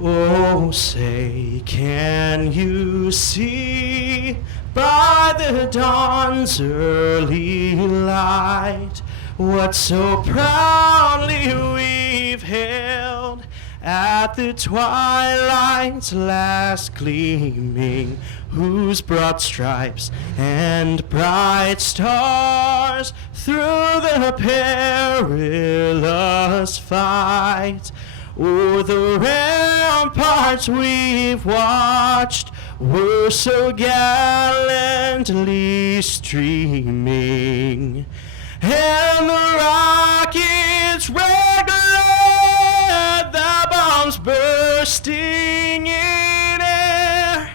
Oh, say, can you see by the dawn's early light what so proudly we've held at the twilight's last gleaming, whose broad stripes and bright stars through the perilous fight o'er the ramparts we've watched were so gallantly streaming, and the rockets' red glare, the bombs bursting in air,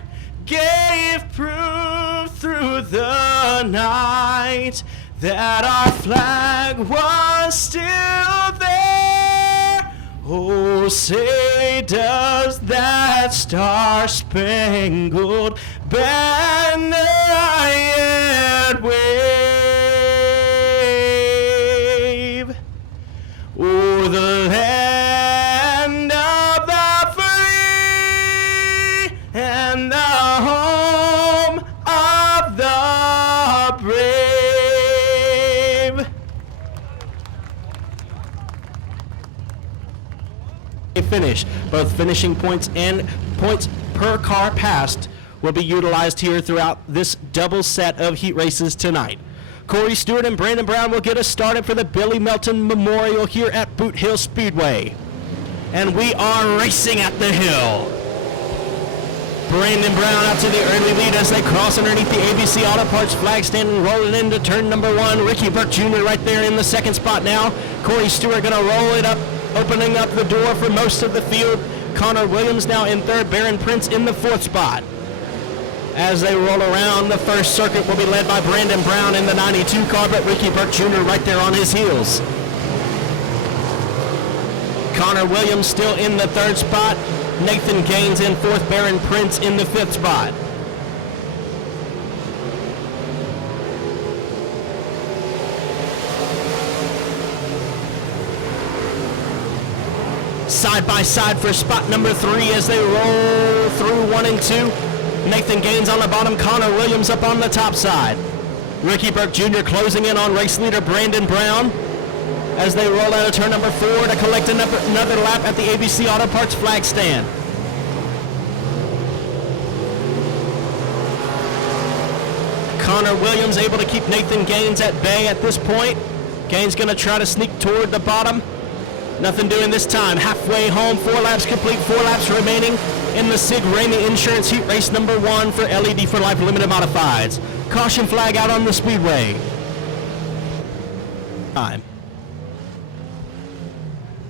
gave proof through the night that our flag was still there. Oh, say, does that star-spangled banner yet wave o'er the land of the free and the home of the brave? Finish. Both finishing points and points per car passed will be utilized here throughout this double set of heat races tonight. Corey Stewart and Brandon Brown will get us started for the Billy Melton Memorial here at Boothill Speedway. And we are racing at the hill. Brandon Brown out to the early lead as they cross underneath the ABC Auto Parts flag stand and rolling into turn number 1. Ricky Burke Jr. right there in the second spot now. Corey Stewart going to roll it up, opening up the door for most of the field. Connor Williams now in third, Baron Prince in the fourth spot. As they roll around, the first circuit will be led by Brandon Brown in the 92 car, but Ricky Burke Jr. right there on his heels. Connor Williams still in the third spot. Nathan Gaines in fourth, Baron Prince in the fifth spot. Side by side for spot number 3 as they roll through 1 and 2. Nathan Gaines on the bottom, Connor Williams up on the top side. Ricky Burke Jr. closing in on race leader Brandon Brown as they roll out of turn number 4 to collect another lap at the ABC Auto Parts flag stand. Connor Williams able to keep Nathan Gaines at bay at this point. Gaines going to try to sneak toward the bottom. Nothing doing this time. Halfway home, 4 laps complete, 4 laps remaining in the Sig Ramey Insurance Heat Race number 1 for LED for Life Limited Modifieds. Caution flag out on the speedway. Time.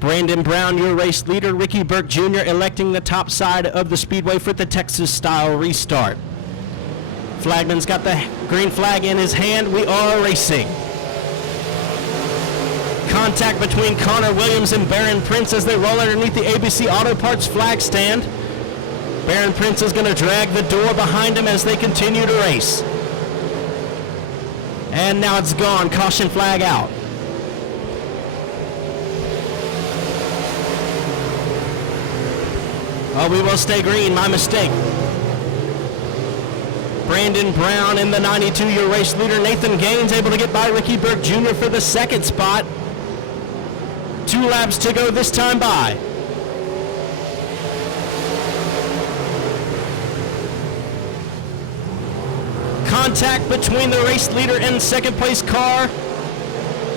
Brandon Brown, your race leader. Ricky Burke Jr. electing the top side of the speedway for the Texas-style restart. Flagman's got the green flag in his hand. We are racing. Contact between Connor Williams and Baron Prince as they roll underneath the ABC Auto Parts flag stand. Baron Prince is going to drag the door behind him as they continue to race. And now it's gone. Caution flag out. Oh, we will stay green. My mistake. Brandon Brown in the 92, your race leader. Nathan Gaines able to get by Ricky Burke Jr. for the second spot. 2 laps to go this time by. Contact between the race leader and second place car.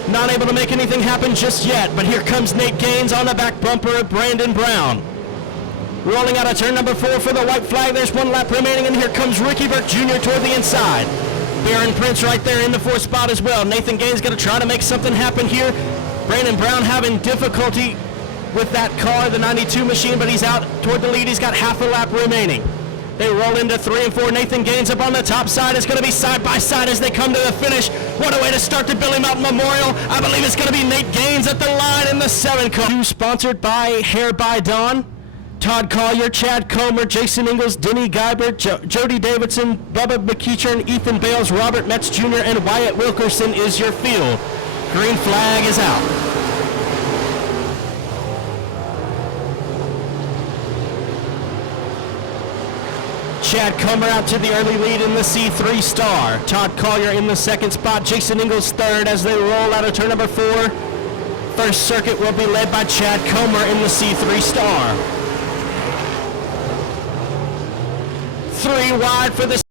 Not able to make anything happen just yet, but here comes Nate Gaines on the back bumper of Brandon Brown. Rolling out of turn number 4 for the white flag. There's 1 lap remaining, and here comes Ricky Burke Jr. toward the inside. Baron Prince right there in the 4th spot as well. Nathan Gaines going to try to make something happen here. Brandon Brown having difficulty with that car, the 92 machine, but he's out toward the lead. He's got half a lap remaining. They roll into 3 and 4. Nathan Gaines up on the top side. It's going to be side by side as they come to the finish. What a way to start the Billy Melton Memorial. I believe it's going to be Nate Gaines at the line in the 7 car. Sponsored by Hair by Dawn. Todd Collier, Chad Comer, Jason Ingalls, Denny Geibert, Jody Davidson, Bubba McEachern, Ethan Bales, Robert Metz Jr., and Wyatt Wilkerson is your field. Green flag is out. Chad Comer out to the early lead in the C3 Star. Todd Collier in the second spot. Jason Ingalls third as they roll out of turn number 4. First circuit will be led by Chad Comer in the C3 Star. 3 wide for the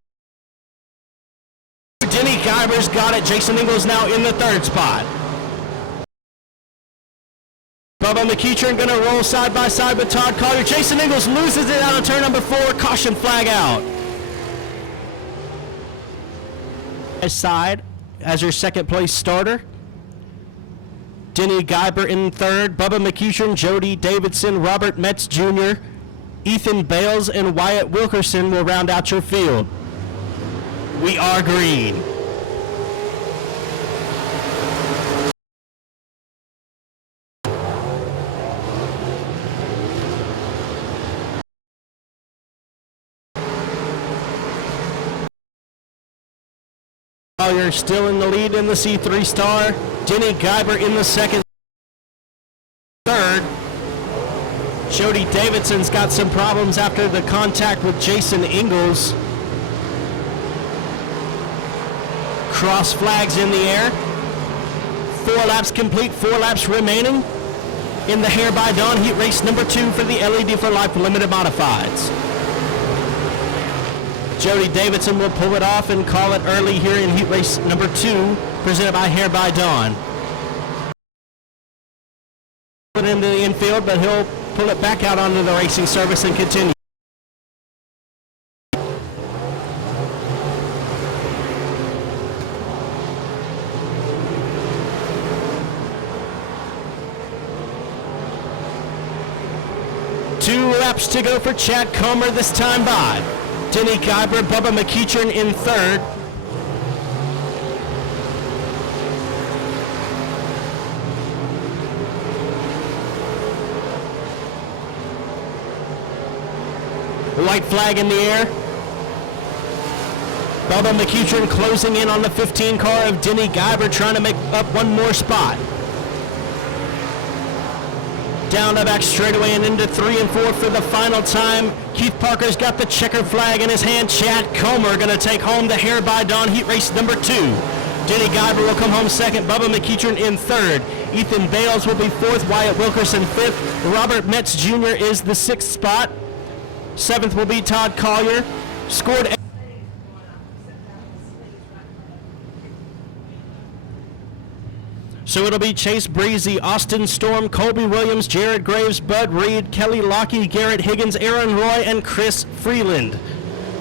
Denny Guyber's got it. Jason Ingalls now in the third spot. Bubba McEachern going to roll side by side with Todd Collier. Jason Ingalls loses it out of turn number 4. Caution flag out. Side as your second place starter. Denny Guyber in third. Bubba McEachern, Jody Davidson, Robert Metz Jr., Ethan Bales, and Wyatt Wilkerson will round out your field. We are green. Collier still in the lead in the C3 Star. Denny Guyber in the second. Third. Jody Davidson's got some problems after the contact with Jason Ingalls. Cross flags in the air. 4 laps complete, 4 laps remaining in the Hair by Dawn heat race number 2 for the LED for Life Limited Modifieds. Jody Davidson will pull it off and call it early here in heat race number 2, presented by Hair by Dawn. Put it into the infield, but he'll pull it back out onto the racing service and continue. Two laps to go for Chad Comer this time by. Denny Guyber, Bubba McEachern in third. White flag in the air. Bubba McEachern closing in on the 15 car of Denny Guyber, trying to make up one more spot. Down the back straightaway and into 3 and 4 for the final time. Keith Parker's got the checker flag in his hand. Chad Comer going to take home the Hair by Dawn heat race number 2. Denny Guyber will come home second. Bubba McEachern in third. Ethan Bales will be fourth. Wyatt Wilkerson fifth. Robert Metz Jr. is the 6th spot. 7th will be Todd Collier. Scored. So it'll be Chase Breezy, Austin Storm, Colby Williams, Jared Graves, Bud Reed, Kelly Lockie, Garrett Higgins, Aaron Roy, and Chris Freeland.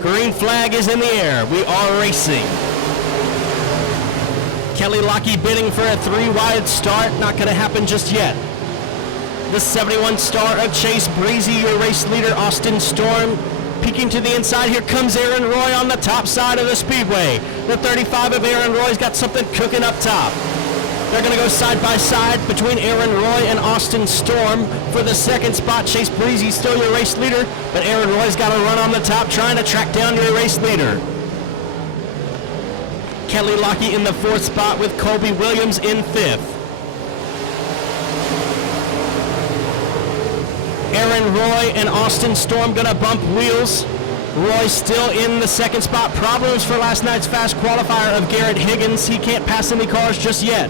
Green flag is in the air. We are racing. Kelly Lockie bidding for a 3-wide start. Not going to happen just yet. The 71 Star of Chase Breezy, your race leader, Austin Storm. Peeking to the inside, here comes Aaron Roy on the top side of the speedway. The 35 of Aaron Roy's got something cooking up top. They're going to go side by side between Aaron Roy and Austin Storm for the 2nd spot. Chase Breezy still your race leader, but Aaron Roy's got to run on the top trying to track down your race leader. Kelly Lockie in the 4th spot with Colby Williams in 5th. Aaron Roy and Austin Storm going to bump wheels. Roy still in the 2nd spot. Problems for last night's fast qualifier of Garrett Higgins. He can't pass any cars just yet.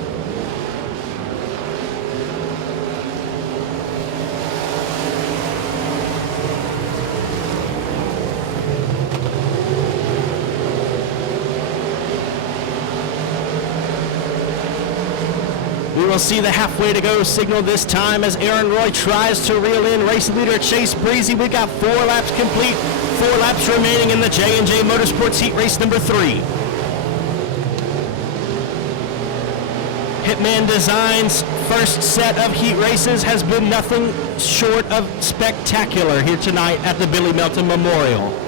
We will see the halfway to go signal this time as Aaron Roy tries to reel in race leader Chase Breezy. We got 4 laps complete, 4 laps remaining in the J&J Motorsports heat race number 3. Hitman Design's first set of heat races has been nothing short of spectacular here tonight at the Billy Melton Memorial.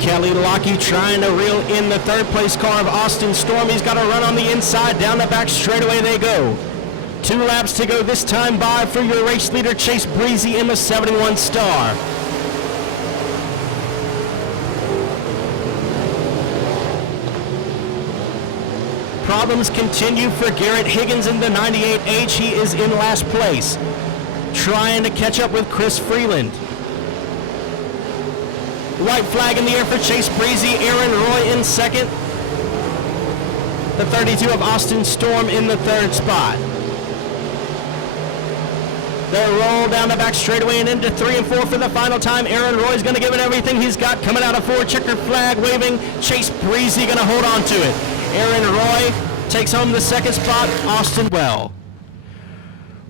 Kelly Lockie trying to reel in the 3rd place car of Austin Storm. He's got to run on the inside. Down the back straightaway they go. 2 laps to go this time by for your race leader Chase Breezy in the 71 Star. problems continue for Garrett Higgins in the 98H. He is in last place, trying to catch up with Chris Freeland. White flag in the air for Chase Breezy. Aaron Roy in second. The 32 of Austin Storm in the third spot. They roll down the back straightaway and into 3 and 4 for the final time. Aaron Roy's going to give it everything he's got. Coming out of 4, checkered flag waving. Chase Breezy going to hold on to it. Aaron Roy takes home the second spot. Austin well.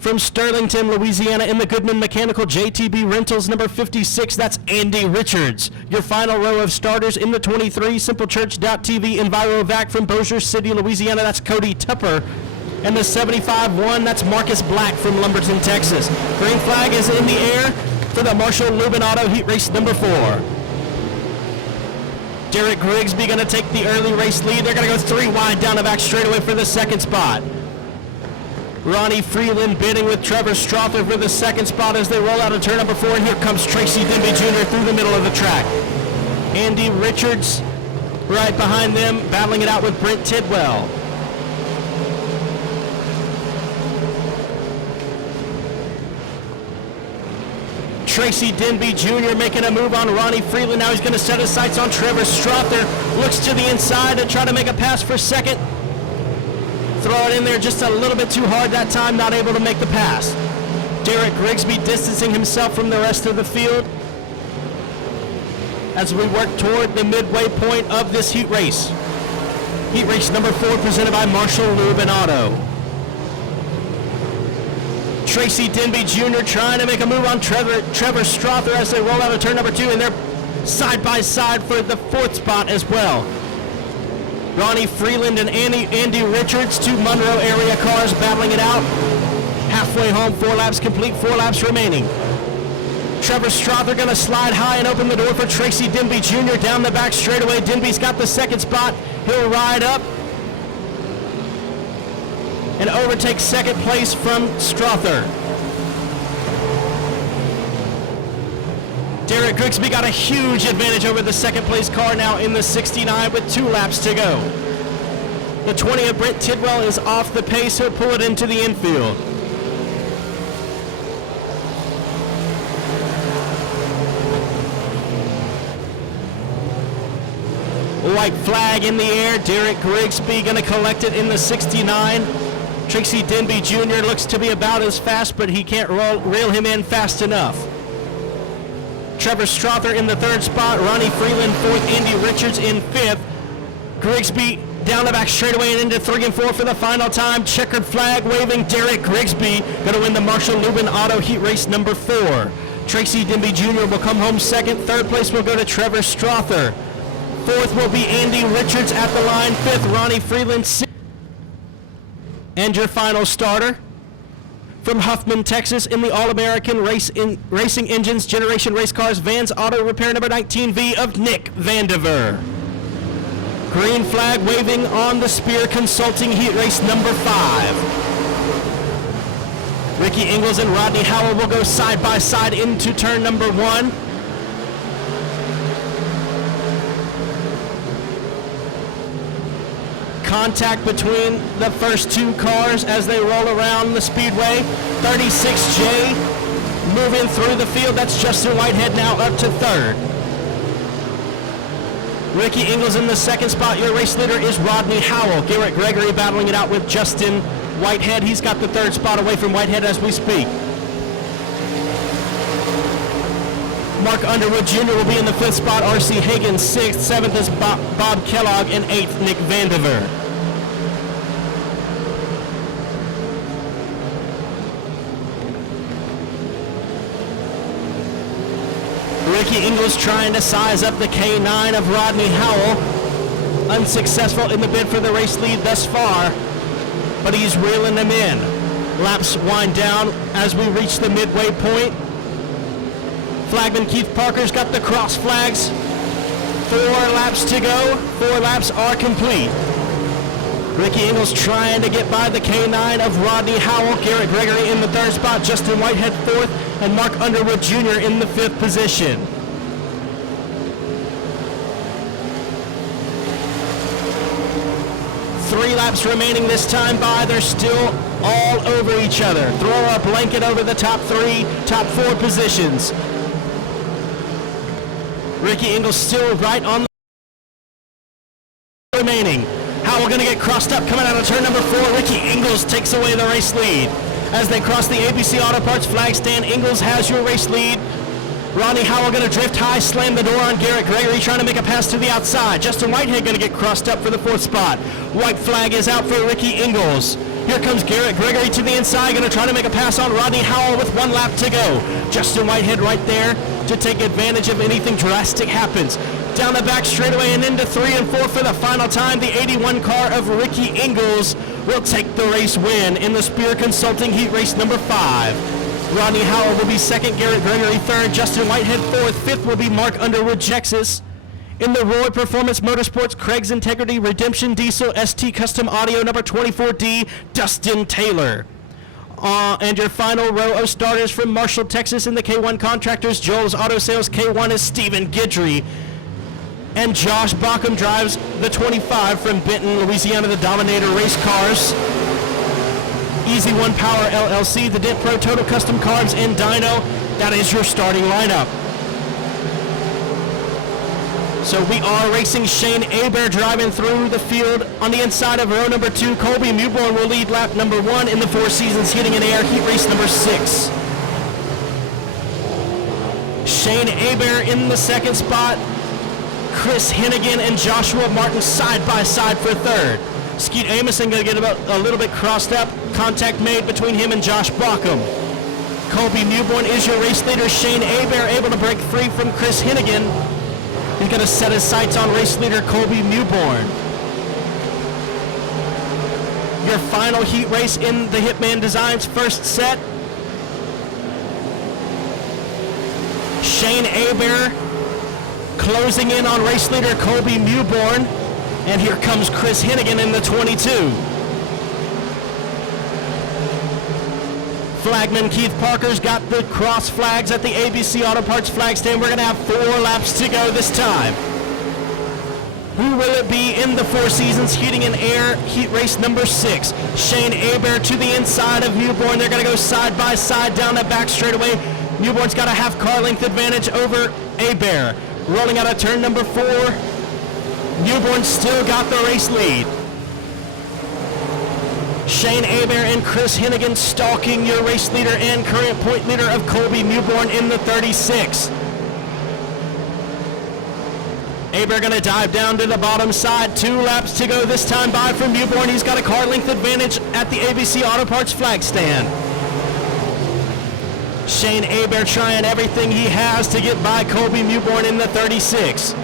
From Sterlington, Louisiana, in the Goodman Mechanical JTB Rentals number 56, that's Andy Richards. Your final row of starters in the 23, SimpleChurch.tv EnviroVac from Bossier City, Louisiana, that's Cody Tupper. And the 75-1, that's Marcus Black from Lumberton, Texas. Green flag is in the air for the Marshall Lubin Auto Heat Race number 4. Derek Grigsby going to take the early race lead. They're going to go 3 wide down the back straightaway for the second spot. Ronnie Freeland bidding with Trevor Strother for the second spot as they roll out of turn number 4, and here comes Tracy Denby Jr. through the middle of the track. Andy Richards right behind them, battling it out with Brent Tidwell. Tracy Denby Jr. making a move on Ronnie Freeland. Now he's going to set his sights on Trevor Strother. Looks to the inside to try to make a pass for second. Throw it in there just a little bit too hard that time, not able to make the pass. Derek Grigsby distancing himself from the rest of the field as we work toward the midway point of this heat race. Heat race number 4 presented by Marshall Lubin Auto. Tracy Denby Jr. trying to make a move on Trevor Strother as they roll out of turn number 2, and they're side by side for the 4th spot as well. Ronnie Freeland and Andy Richards, 2 Monroe area cars battling it out. Halfway home, 4 laps complete, 4 laps remaining. Trevor Strother going to slide high and open the door for Tracy Denby Jr. down the back straightaway. Denby's got the second spot. He'll ride up and overtake second place from Strother. Derek Grigsby got a huge advantage over the second place car now in the 69 with 2 laps to go. The 20 of Brent Tidwell is off the pace. He'll pull it into the infield. White flag in the air. Derek Grigsby going to collect it in the 69. Tracy Denby Jr. looks to be about as fast, but he can't reel him in fast enough. Trevor Strother in the 3rd spot, Ronnie Freeland 4th, Andy Richards in 5th. Grigsby down the back straightaway and into 3 and 4 for the final time. Checkered flag waving. Derek Grigsby going to win the Marshall Lubin Auto Heat Race number 4. Tracy Denby Jr. will come home 2nd. 3rd place will go to Trevor Strother. 4th will be Andy Richards at the line. 5th, Ronnie Freeland. 6th. And your final starter from Huffman, Texas, in the All-American Racing Engines Generation Race Cars Vans Auto Repair number 19V of Nick Vandiver. Green flag waving on the Spear Consulting Heat Race number 5. Ricky Ingles and Rodney Howell will go side by side into turn number 1. Contact between the first 2 cars as they roll around the speedway. 36J moving through the field. That's Justin Whitehead now up to 3rd. Ricky Ingles in the 2nd spot. Your race leader is Rodney Howell. Garrett Gregory battling it out with Justin Whitehead. He's got the 3rd spot away from Whitehead as we speak. Mark Underwood Jr. will be in the 5th spot. R.C. Hagan 6th. 7th is Bob Kellogg, and 8th Nick Vandiver. Ricky Ingles trying to size up the K9 of Rodney Howell. Unsuccessful in the bid for the race lead thus far, but he's reeling them in. Laps wind down as we reach the midway point. Flagman Keith Parker's got the cross flags. 4 laps to go. 4 laps are complete. Ricky Ingles trying to get by the K9 of Rodney Howell. Garrett Gregory in the 3rd spot. Justin Whitehead 4th. And Mark Underwood Jr. in the 5th position. 3 laps remaining this time by. They're still all over each other. Throw a blanket over the top 3, top 4 positions. Ricky Ingles still right on the remaining. Howell going to get crossed up coming out of turn number 4. Ricky Ingles takes away the race lead. As they cross the ABC Auto Parts flag stand, Ingles has your race lead. Ronnie Howell going to drift high, slam the door on Garrett Gregory, trying to make a pass to the outside. Justin Whitehead going to get crossed up for the 4th spot. White flag is out for Ricky Ingles. Here comes Garrett Gregory to the inside, going to try to make a pass on Rodney Howell with 1 lap to go. Justin Whitehead right there to take advantage of anything drastic happens. Down the back straightaway and into 3 and 4 for the final time. The 81 car of Ricky Ingles will take the race win in the Spear Consulting Heat Race number 5. Rodney Howell will be 2nd, Garrett Gregory 3rd, Justin Whitehead 4th, 5th will be Mark Underwood Jexis. In the Roy Performance Motorsports Craig's Integrity Redemption Diesel ST Custom Audio number 24D, Dustin Taylor. And your final row of starters from Marshall, Texas in the K1 Contractors, Joel's Auto Sales K1 is Stephen Guidry. And Josh Bauckham drives the 25 from Benton, Louisiana, the Dominator Race Cars. Easy One Power LLC, the Dent Pro Total Custom Carbs, and Dyno. That is your starting lineup. So we are racing Shane Hebert driving through the field on the inside of row number 2. Colby Mewborn will lead lap number 1 in the Four Seasons Heating and Air Heat Race number 6. Shane Hebert in the 2nd spot. Chris Hennigan and Joshua Martin side by side for 3rd. Skeet Amison going to get a little bit crossed up. Contact made between him and Josh Bauckham. Colby Mewborn is your race leader. Shane Hebert able to break free from Chris Hennigan. He's going to set his sights on race leader Colby Mewborn. Your final heat race in the Hitman Designs first set. Shane Hebert closing in on race leader Colby Mewborn. And here comes Chris Hennigan in the 22. Flagman Keith Parker's got the cross flags at the ABC Auto Parts flag stand. We're going to have 4 laps to go this time. Who will it be in the Four Seasons Heating and Air Heat Race number 6? Shane Hebert to the inside of Mewborn. They're going to go side by side down the back straightaway. Mewborn's got a half car length advantage over Hebert. Rolling out of turn number 4. Mewborn still got the race lead. Shane Hebert and Chris Hennigan stalking your race leader and current point leader of Colby Mewborn in the 36. Hebert going to dive down to the bottom side. 2 laps to go this time by from Mewborn. He's got a car length advantage at the ABC Auto Parts flag stand. Shane Hebert trying everything he has to get by Colby Mewborn in the 36.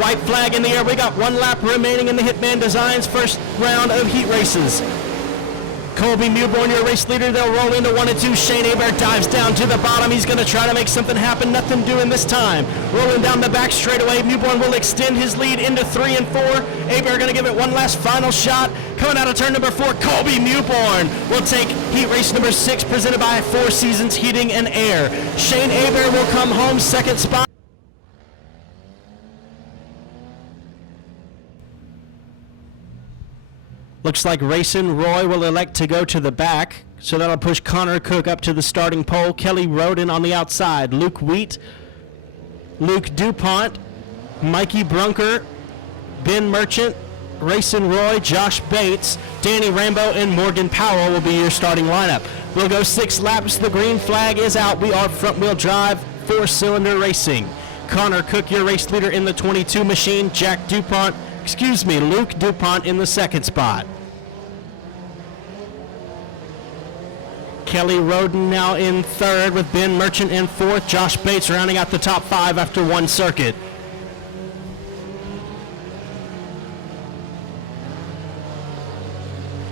White flag in the air. We got 1 lap remaining in the Hitman Designs first round of heat races. Colby Mewborn, your race leader. They'll roll into 1 and 2. Shane Hebert dives down to the bottom. He's going to try to make something happen. Nothing doing this time. Rolling down the back straightaway. Mewborn will extend his lead into 3 and 4. Hebert going to give it one last final shot. Coming out of turn number 4, Colby Mewborn will take heat race number 6 presented by Four Seasons Heating and Air. Shane Hebert will come home 2nd spot. Looks like Racing Roy will elect to go to the back, so that'll push Connor Cook up to the starting pole. Kelly Roden on the outside. Luke Wheat, Luke DuPont, Mikey Brunker, Ben Merchant, Racing Roy, Josh Bates, Danny Rambo, and Morgan Powell will be your starting lineup. We'll go 6 laps. The green flag is out. We are front-wheel drive, 4-cylinder racing. Connor Cook, your race leader in the 22 machine. Luke DuPont in the 2nd spot. Kelly Roden now in 3rd with Ben Merchant in 4th. Josh Bates rounding out the top 5 after 1 circuit.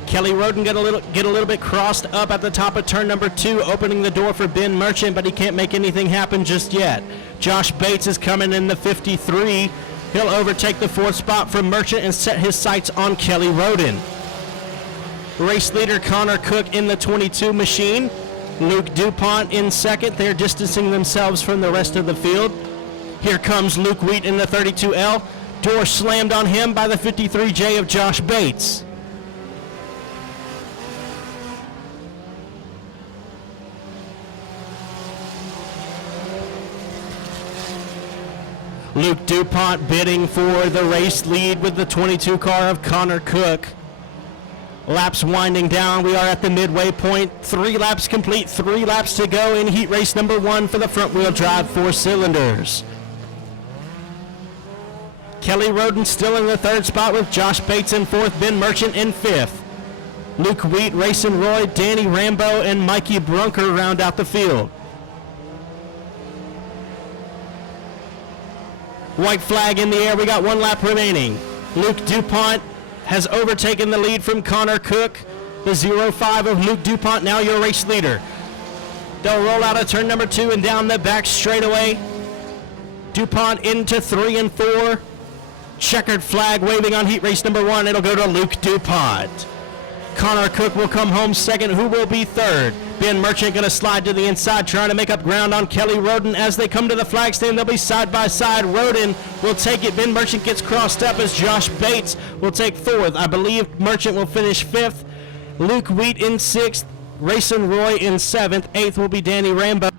Kelly Roden get a little bit crossed up at the top of turn number 2, opening the door for Ben Merchant, but he can't make anything happen just yet. Josh Bates is coming in the 53. He'll overtake the 4th spot from Merchant and set his sights on Kelly Roden. Race leader Connor Cook in the 22 machine. Luke DuPont in 2nd. They're distancing themselves from the rest of the field. Here comes Luke Wheat in the 32L. Door slammed on him by the 53J of Josh Bates. Luke DuPont bidding for the race lead with the 22 car of Connor Cook. Laps winding down. We are at the midway point. 3 laps complete, 3 laps to go in heat race number 1 for the front wheel drive 4 cylinders. Kelly Roden still in the 3rd spot with Josh Bates in 4th, Ben Merchant in 5th. Luke Wheat, Racing Roy, Danny Rambo, and Mikey Brunker round out the field. White flag in the air. We got 1 lap remaining. Luke DuPont has overtaken the lead from Connor Cook. The 05 of Luke DuPont, now your race leader. They'll roll out of turn number 2 and down the back straightaway. DuPont into 3 and 4. Checkered flag waving on heat race number 1. It'll go to Luke DuPont. Connor Cook will come home second. Who will be third? Ben Merchant going to slide to the inside, trying to make up ground on Kelly Roden. As they come to the flag stand, they'll be side by side. Roden will take it. Ben Merchant gets crossed up as Josh Bates will take 4th. I believe Merchant will finish 5th. Luke Wheat in 6th. Racing Roy in 7th. 8th will be Danny Rambo.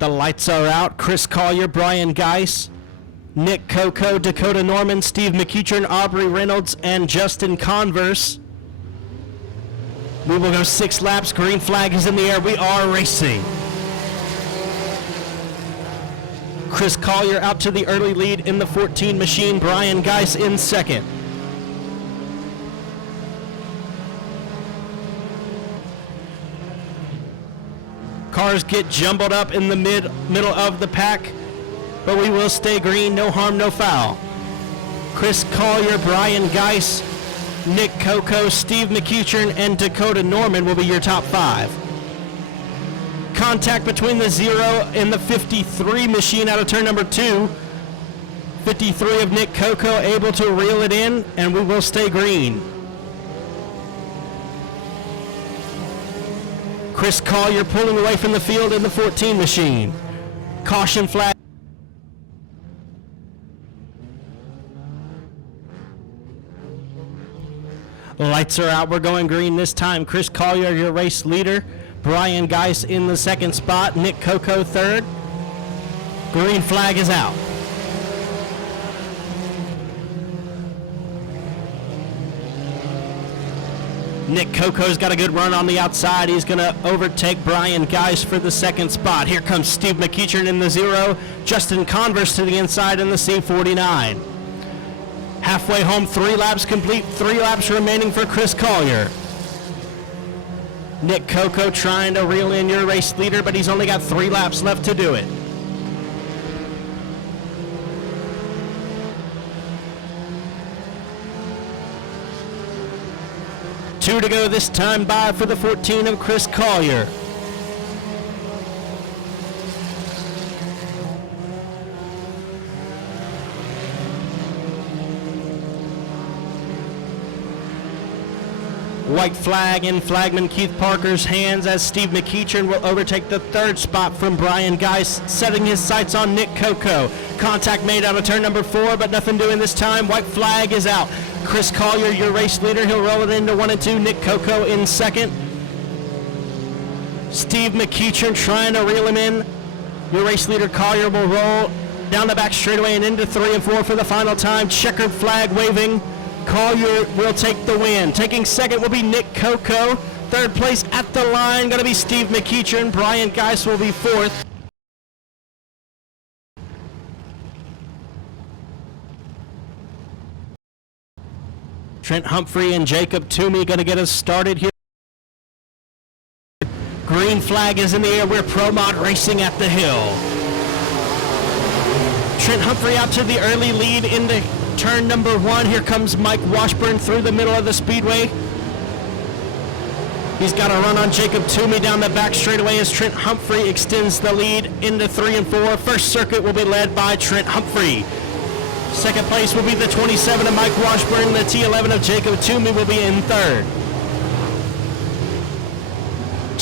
The lights are out. Chris Collier, Brian Geis, Nick Coco, Dakota Norman, Steve McEachern, Aubrey Reynolds, and Justin Converse. We will go 6 laps. Green flag is in the air. We are racing. Chris Collier out to the early lead in the 14 machine. Brian Geis in 2nd. Cars get jumbled up in the middle of the pack, but we will stay green. No harm, no foul. Chris Collier, Brian Geis, Nick Coco, Steve McEachern, and Dakota Norman will be your top 5. Contact between the 0 and the 53 machine out of turn number 2. 53 of Nick Coco able to reel it in, and we will stay green. Chris Collier pulling away from the field in the 14 machine. Caution flag. Lights are out. We're going green this time. Chris Collier, your race leader. Brian Geis in the 2nd spot. Nick Coco 3rd. Green flag is out. Nick Coco's got a good run on the outside. He's going to overtake Brian Geis for the 2nd spot. Here comes Steve McEachern in the 0. Justin Converse to the inside in the C49. Halfway home, 3 laps complete, 3 laps remaining for Chris Collier. Nick Coco trying to reel in your race leader, but he's only got 3 laps left to do it. Two to go this time by for the 14 of Chris Collier. White flag in flagman Keith Parker's hands as Steve McEachern will overtake the 3rd spot from Brian Geis, setting his sights on Nick Coco. Contact made out of turn number 4, but nothing doing this time. White flag is out. Chris Collier, your race leader, he'll roll it into 1 and 2. Nick Coco in 2nd. Steve McEachern trying to reel him in. Your race leader Collier will roll down the back straightaway and into 3 and 4 for the final time. Checkered flag waving. Collier will take the win. Taking 2nd will be Nick Coco. 3rd place at the line going to be Steve McEachern. Brian Geis will be 4th. Trent Humphrey and Jacob Toomey going to get us started here. Green flag is in the air. We're Pro Mod racing at the hill. Trent Humphrey out to the early lead into turn number 1. Here comes Mike Washburn through the middle of the speedway. He's got a run on Jacob Toomey down the back straightaway as Trent Humphrey extends the lead into 3 and 4. First circuit will be led by Trent Humphrey. 2nd place will be the 27 of Mike Washburn. The T11 of Jacob Toomey will be in 3rd.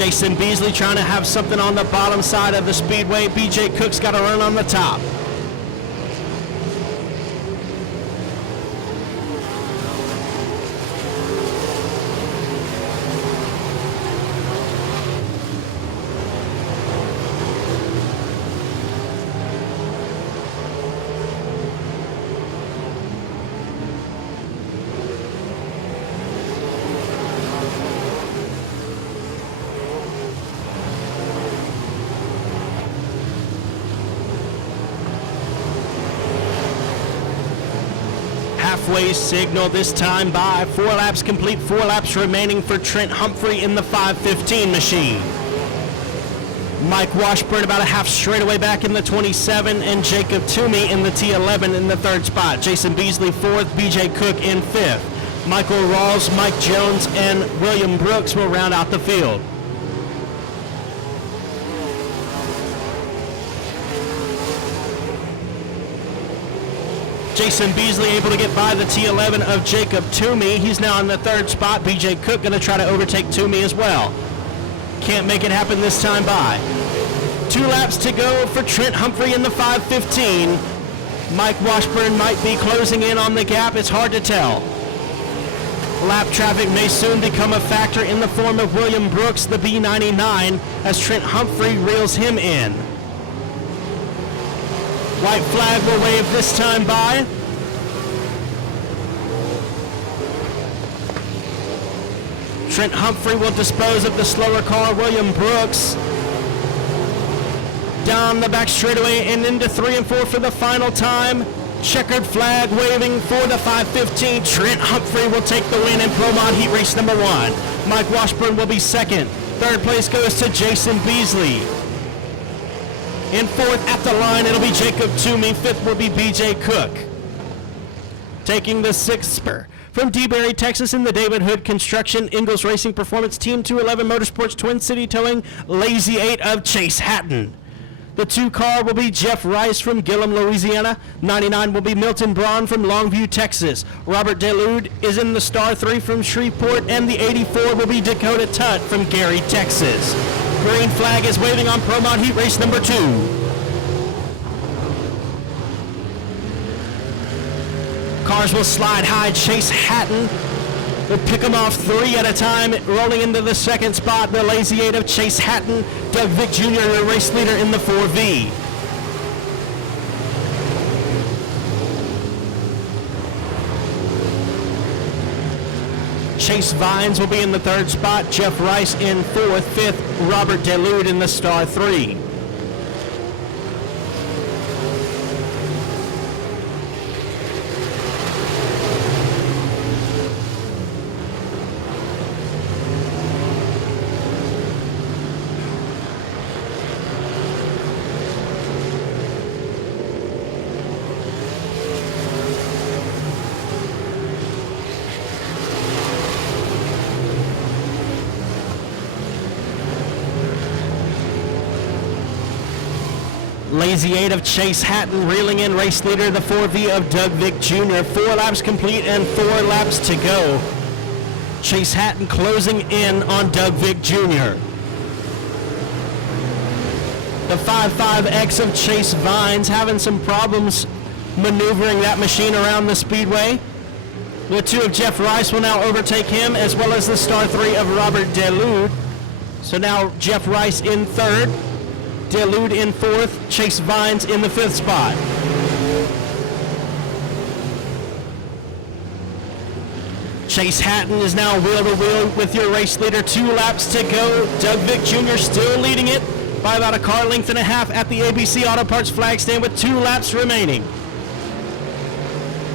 Jason Beasley trying to have something on the bottom side of the speedway. BJ Cook's got to run on the top. Halfway signal this time by. 4 laps complete, 4 laps remaining for Trent Humphrey in the 5:15 machine. Mike Washburn about a half straightaway back in the 27, and Jacob Toomey in the T11 in the 3rd spot. Jason Beasley 4th, BJ Cook in 5th. Michael Rawls, Mike Jones, and William Brooks will round out the field. Jason Beasley able to get by the T11 of Jacob Toomey. He's now in the 3rd spot. BJ Cook going to try to overtake Toomey as well. Can't make it happen this time by. 2 laps to go for Trent Humphrey in the 5:15. Mike Washburn might be closing in on the gap. It's hard to tell. Lap traffic may soon become a factor in the form of William Brooks, the B99, as Trent Humphrey reels him in. White flag will wave this time by. Trent Humphrey will dispose of the slower car, William Brooks. Down the back straightaway and into 3 and 4 for the final time. Checkered flag waving for the 5:15. Trent Humphrey will take the win in Pro Mod Heat Race number 1. Mike Washburn will be 2nd. 3rd place goes to Jason Beasley. In 4th at the line, it'll be Jacob Toomey. 5th will be BJ Cook. Taking the 6th spur from DeBerry, Texas, in the David Hood Construction, Ingalls Racing Performance, Team 211 Motorsports, Twin City Towing, Lazy 8 of Chase Hatton. The 2 car will be Jeff Rice from Gillum, Louisiana. 99 will be Milton Braun from Longview, Texas. Robert DeLude is in the Star 3 from Shreveport, and the 84 will be Dakota Tutt from Gary, Texas. Green flag is waving on Pro Mod Heat Race number 2. Cars will slide high. Chase Hatton will pick them off 3 at a time. Rolling into the 2nd spot, the Lazy 8 of Chase Hatton. Doug Vick Jr., the race leader in the 4V. Chase Vines will be in the 3rd spot. Jeff Rice in 4th. 5th, Robert DeLude in the Star 3. Lazy 8 of Chase Hatton reeling in race leader, the 4V of Doug Vick Jr. 4 laps complete and 4 laps to go. Chase Hatton closing in on Doug Vick Jr. The 5.5X of Chase Vines having some problems maneuvering that machine around the speedway. The 2 of Jeff Rice will now overtake him, as well as the Star 3 of Robert DeLude. So now Jeff Rice in 3rd. DeLude in 4th, Chase Vines in the 5th spot. Chase Hatton is now wheel to wheel with your race leader. 2 laps to go. Doug Vick Jr. still leading it by about a car length and a half at the ABC Auto Parts flag stand with 2 laps remaining.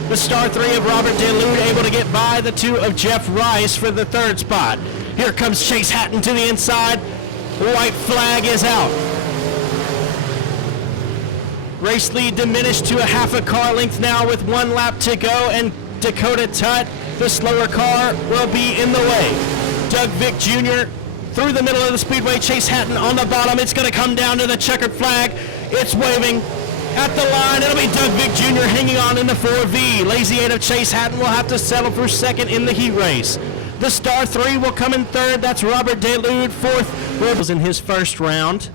The Star 3 of Robert DeLude able to get by the 2 of Jeff Rice for the 3rd spot. Here comes Chase Hatton to the inside. White flag is out. Race lead diminished to a half a car length now with 1 lap to go, and Dakota Tutt, the slower car, will be in the way. Doug Vick Jr. through the middle of the speedway. Chase Hatton on the bottom. It's going to come down to the checkered flag. It's waving at the line. It'll be Doug Vick Jr. hanging on in the 4V. Lazy 8 of Chase Hatton will have to settle for 2nd in the heat race. The Star 3 will come in third. That's Robert DeLude. Fourth was in his first round.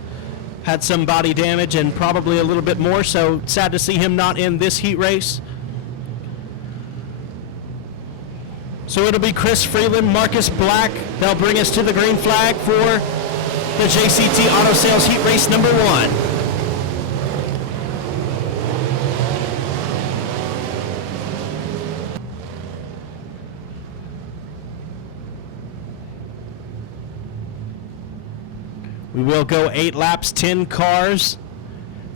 Had some body damage and probably a little bit more, so sad to see him not in this heat race. So it'll be Chris Freeland, Marcus Black. They'll bring us to the green flag for the JCT Auto Sales heat race number 1. We will go 8 laps, 10 cars.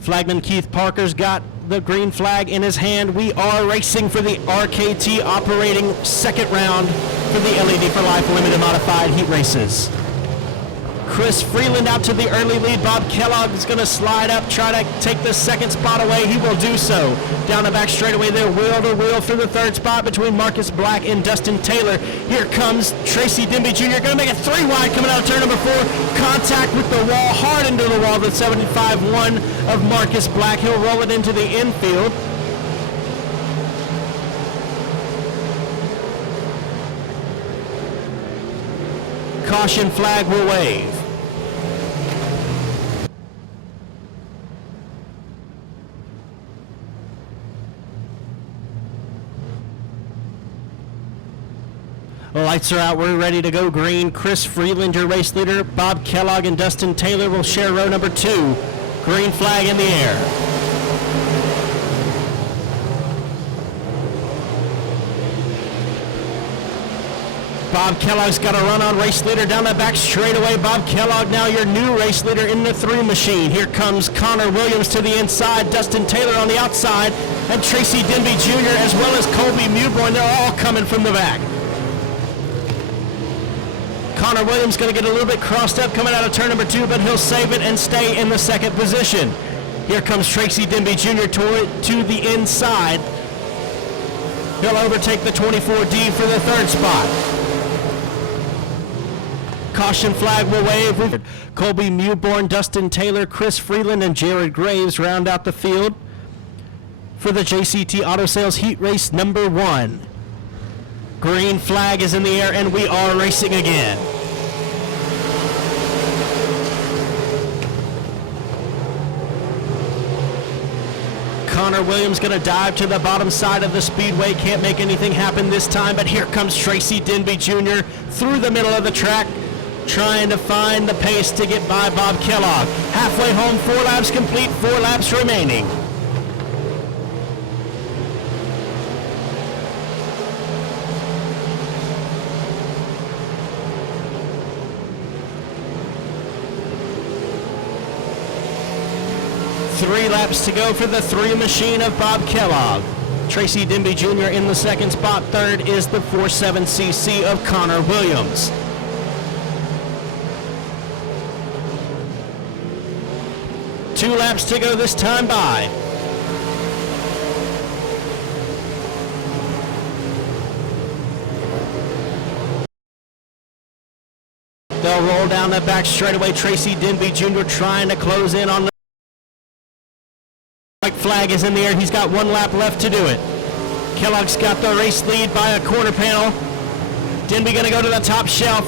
Flagman Keith Parker's got the green flag in his hand. We are racing for the RKT operating second round for the LED for Life Limited Modified Heat Races. Chris Freeland out to the early lead. Bob Kellogg is going to slide up, try to take the second spot away. He will do so. Down the back straightaway there, wheel to wheel for the third spot between Marcus Black and Dustin Taylor. Here comes Tracy Denby Jr. Going to make it 3 wide coming out of turn number 4. Contact with the wall, hard into the wall. The 75-1 of Marcus Black. He'll roll it into the infield. Caution flag will wave. The lights are out. We're ready to go green. Chris Freeland, your race leader. Bob Kellogg and Dustin Taylor will share row number 2. Green flag in the air. Bob Kellogg's got a run on race leader down the back straightaway. Bob Kellogg now your new race leader in the 3 machine. Here comes Connor Williams to the inside, Dustin Taylor on the outside, and Tracy Denby Jr. as well as Colby Mewborn. They're all coming from the back. Connor Williams going to get a little bit crossed up coming out of turn number 2, but he'll save it and stay in the second position. Here comes Tracy Denby Jr. to the inside. He'll overtake the 24D for the third spot. Caution flag will wave. Colby Mewborn, Dustin Taylor, Chris Freeland, and Jared Graves round out the field for the JCT Auto Sales Heat Race number 1. Green flag is in the air, and we are racing again. Connor Williams going to dive to the bottom side of the speedway. Can't make anything happen this time, but here comes Tracy Denby Jr. through the middle of the track, trying to find the pace to get by Bob Kellogg. Halfway home, 4 laps complete, 4 laps remaining. Three laps to go for the 3 machine of Bob Kellogg. Tracy Denby Jr. in the second spot. Third is the 47cc of Connor Williams. Two laps to go this time by. They'll roll down the back straightaway. Tracy Denby Jr. trying to close in on the white flag is in the air. He's got 1 lap left to do it. Kellogg's got the race lead by a quarter panel. Denby going to go to the top shelf.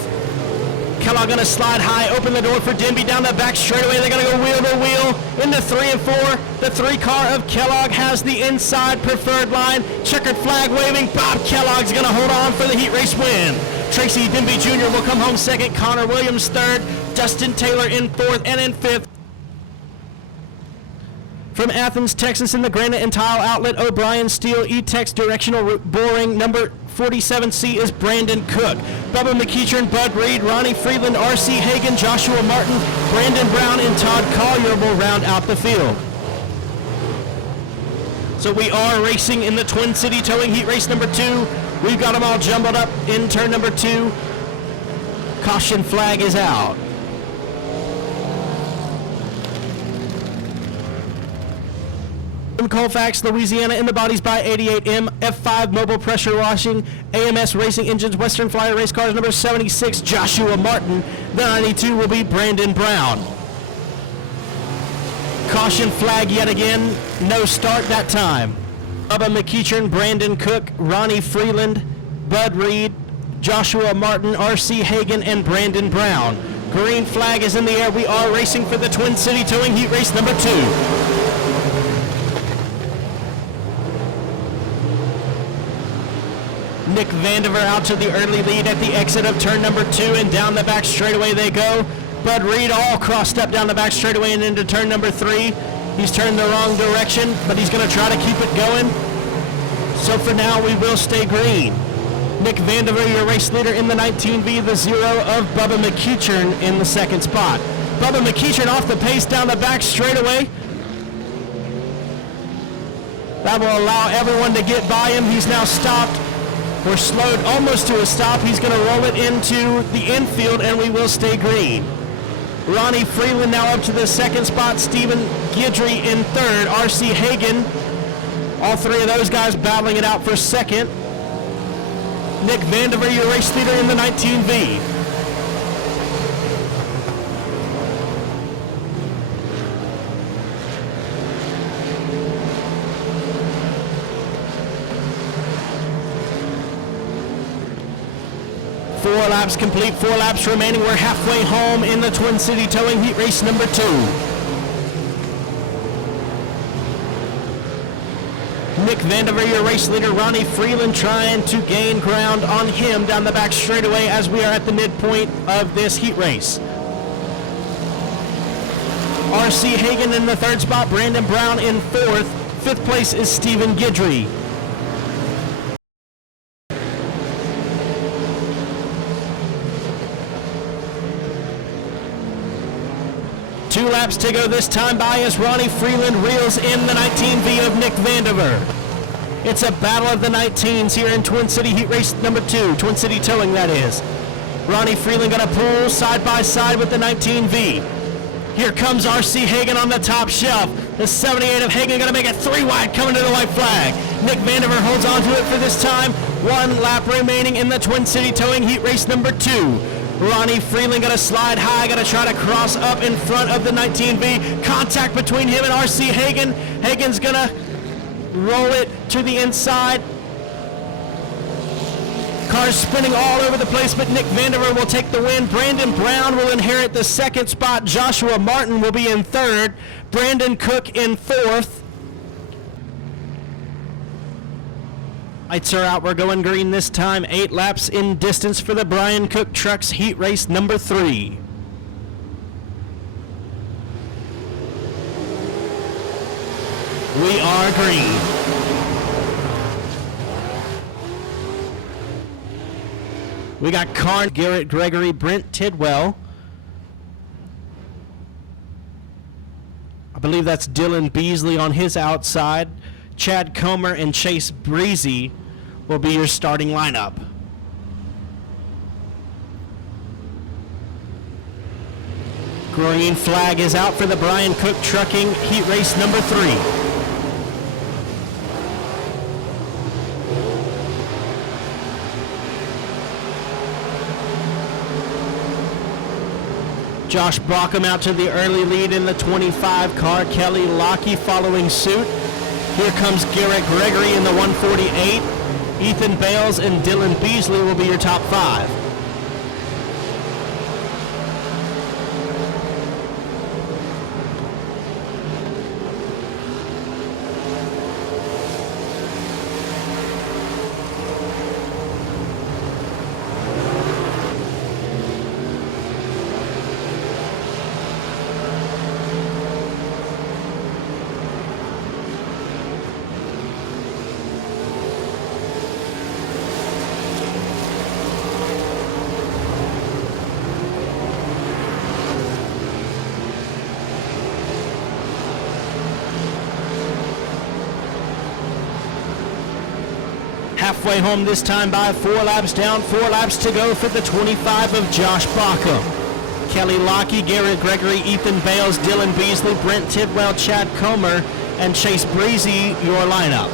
Kellogg going to slide high, open the door for Denby down the back straightaway. They're going to go wheel to wheel into 3 and 4. The 3 car of Kellogg has the inside preferred line. Checkered flag waving. Bob Kellogg's going to hold on for the heat race win. Tracy Denby Jr. will come home second. Connor Williams third. Dustin Taylor in 4th and in 5th. From Athens, Texas, in the Granite and Tile Outlet, O'Brien Steel E-Tex Directional Boring. Number 47C is Brandon Cook. Bubba McEachern, Bud Reed, Ronnie Freeland, R.C. Hagan, Joshua Martin, Brandon Brown, and Todd Collier will round out the field. So we are racing in the Twin City Towing Heat Race number 2. We've got them all jumbled up in turn number 2. Caution flag is out. From Colfax, Louisiana, in the bodies by 88M, F5 Mobile Pressure Washing, AMS Racing Engines, Western Flyer Race Cars, number 76, Joshua Martin. The 92 will be Brandon Brown. Caution flag yet again, no start that time. Bubba McEachern, Brandon Cook, Ronnie Freeland, Bud Reed, Joshua Martin, R.C. Hagan, and Brandon Brown. Green flag is in the air. We are racing for the Twin City Towing Heat Race number 2. Nick Vandiver out to the early lead at the exit of turn number 2, and down the back straightaway they go. Bud Reed all crossed up down the back straightaway and into turn number 3. He's turned the wrong direction, but he's going to try to keep it going. So for now, we will stay green. Nick Vandiver, your race leader in the 19V, the 0 of Bubba McEachern in the second spot. Bubba McEachern off the pace down the back straightaway. That will allow everyone to get by him. He's now stopped. We're slowed almost to a stop. He's going to roll it into the infield, and we will stay green. Ronnie Freeland now up to the second spot. Stephen Guidry in third. R.C. Hagan. All three of those guys battling it out for second. Nick Vandiver, your race leader in the 19V. Four laps complete, 4 laps remaining. We're halfway home in the Twin City Towing Heat Race number 2. Nick Vandiver, your race leader. Ronnie Freeland trying to gain ground on him down the back straightaway as we are at the midpoint of this heat race. R.C. Hagan in the third spot, Brandon Brown in fourth. Fifth place is Stephen Guidry. Two laps to go this time by as Ronnie Freeland reels in the 19V of Nick Vandiver. It's a battle of the 19s here in Twin City Heat Race number 2, Twin City Towing that is. Ronnie Freeland going to pull side by side with the 19V. Here comes R.C. Hagan on the top shelf. The 78 of Hagan going to make it 3 wide coming to the white flag. Nick Vandiver holds on to it for this time. 1 lap remaining in the Twin City Towing Heat Race number 2. Ronnie Freeland going to slide high, going to try to cross up in front of the 19V. Contact between him and R.C. Hagan. Hagan's going to roll it to the inside. Cars spinning all over the place, but Nick Vandiver will take the win. Brandon Brown will inherit the second spot. Joshua Martin will be in third. Brandon Cook in fourth. Lights are out. We're going green this time. 8 laps in distance for the Brian Cook Trucks Heat Race number 3. We are green. We got Karn, Garrett Gregory, Brent Tidwell. I believe that's Dylan Beasley on his outside. Chad Comer and Chase Breezy will be your starting lineup. Green flag is out for the Brian Cook Trucking Heat Race number 3. Josh Brockham out to the early lead in the 25 car. Kelly Lockey following suit. Here comes Garrett Gregory in the 148. Ethan Bales and Dylan Beasley will be your top 5. Halfway home this time by 4 laps down, 4 laps to go for the 25 of Josh Brockham. Kelly Lockey, Garrett Gregory, Ethan Bales, Dylan Beasley, Brent Tidwell, Chad Comer, and Chase Breezy, your lineup.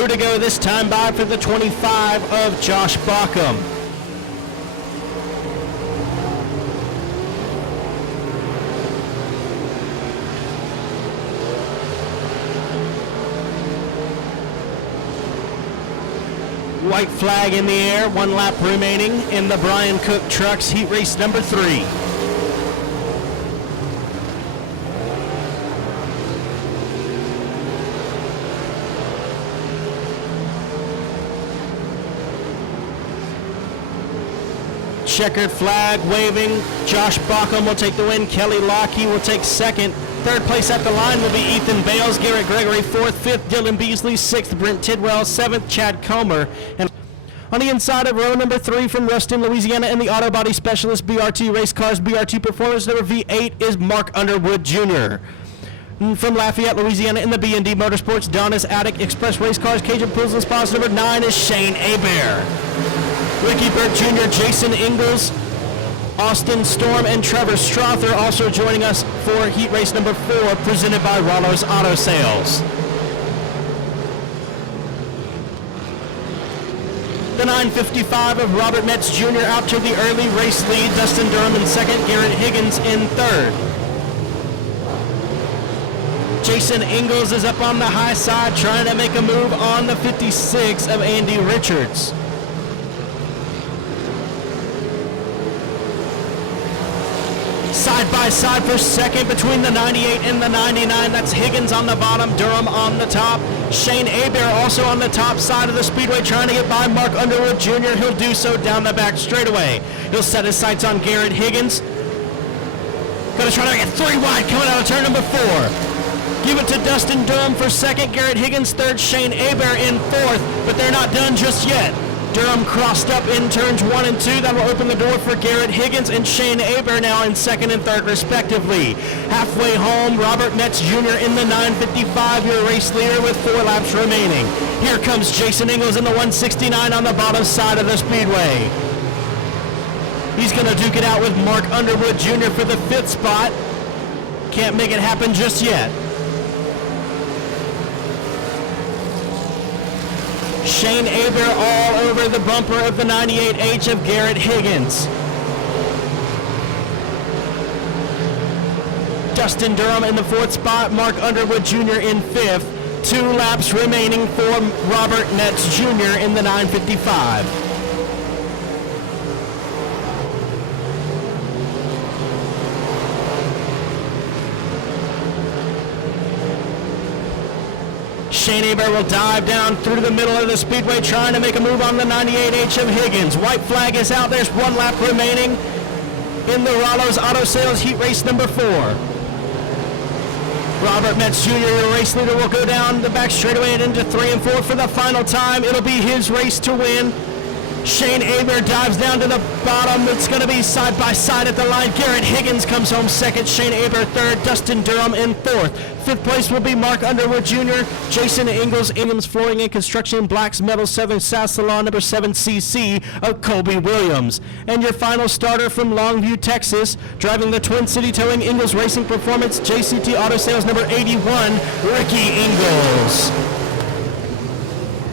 2 to go this time by for the 25 of Josh Bauckham. White flag in the air, 1 lap remaining in the Brian Cook Trucks heat race number 3. Checkered flag waving. Josh Bauckham will take the win. Kelly Lockheed will take second. Third place at the line will be Ethan Bales, Garrett Gregory fourth, fifth Dylan Beasley, sixth Brent Tidwell, seventh Chad Comer. And on the inside of row number 3 from Ruston, Louisiana, and the auto body specialist BRT Race Cars, BRT Performance number V8 is Mark Underwood Jr. From Lafayette, Louisiana, in the B&D Motorsports, Donna's Attic Express Race Cars, Cajun Pools and Spas number 9 is Shane Hebert. Ricky Burt Jr., Jason Ingalls, Austin Storm, and Trevor Strother also joining us for heat race number 4, presented by Rollo's Auto Sales. The 955 of Robert Metz Jr. out to the early race lead. Dustin Durham in second, Garrett Higgins in third. Jason Ingalls is up on the high side trying to make a move on the 56 of Andy Richards. Side by side for second between the 98 and the 99. That's Higgins on the bottom, Durham on the top. Shane Hebert also on the top side of the speedway trying to get by Mark Underwood Jr. He'll do so down the back straightaway. He'll set his sights on Garrett Higgins. Gonna try to get 3 wide coming out of turn number 4. Give it to Dustin Durham for second, Garrett Higgins third, Shane Hebert in fourth, but they're not done just yet. Durham crossed up in turns 1 and 2. That will open the door for Garrett Higgins and Shane Hebert now in second and third respectively. Halfway home, Robert Metz Jr. in the 955, your race leader with 4 laps remaining. Here comes Jason Ingalls in the 169 on the bottom side of the speedway. He's going to duke it out with Mark Underwood Jr. for the 5th spot. Can't make it happen just yet. Shane Hebert all over the bumper of the 98H of Garrett Higgins. Dustin Durham in the 4th spot, Mark Underwood Jr. in 5th. 2 laps remaining for Robert Metz Jr. in the 955. Shane Hebert will dive down through the middle of the speedway trying to make a move on the 98H of Higgins. White flag is out. There's 1 lap remaining in the Rollo's Auto Sales heat race number 4. Robert Metz Jr., your race leader, will go down the back straightaway and into 3 and 4 for the final time. It'll be his race to win. Shane Hebert dives down to the bottom. It's going to be side by side at the line. Garrett Higgins comes home second. Shane Hebert third. Dustin Durham in 4th. 5th place will be Mark Underwood Jr. Jason Ingalls, Ingham's Flooring and Construction, Black's Metal, Southern South Salon, number 7cc of Colby Williams. And your final starter from Longview, Texas, driving the Twin City Towing Ingalls Racing Performance, JCT Auto Sales number 81, Ricky Ingalls.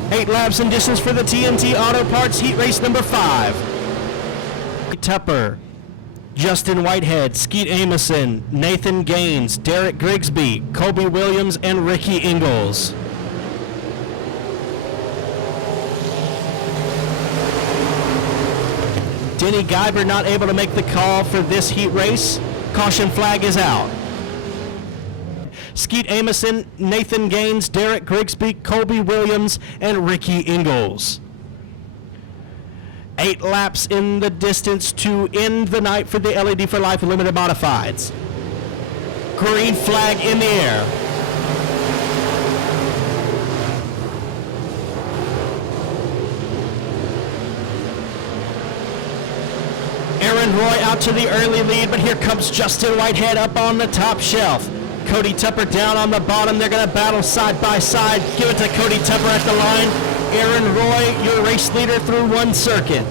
8 laps in distance for the TNT Auto Parts heat race number 5. Tupper, Justin Whitehead, Skeet Amison, Nathan Gaines, Derek Grigsby, Colby Williams, and Ricky Ingalls. Denny Guyber not able to make the call for this heat race. Caution flag is out. Skeet Amison, Nathan Gaines, Derek Grigsby, Colby Williams, and Ricky Ingalls. 8 laps in the distance to end the night for the LED for Life Limited Modifieds. Green flag in the air. Aaron Roy out to the early lead, but here comes Justin Whitehead up on the top shelf. Cody Tupper down on the bottom. They're going to battle side by side. Give it to Cody Tupper at the line. Aaron Roy, your race leader through 1 circuit.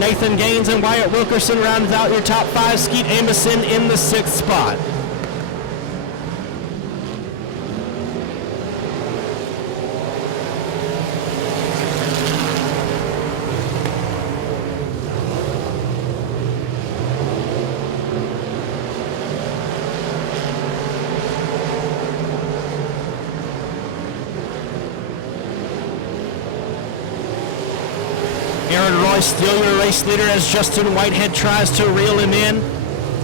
Nathan Gaines and Wyatt Wilkerson rounds out your top 5. Skeet Amison in the 6th spot. Aaron Roy still your race leader as Justin Whitehead tries to reel him in.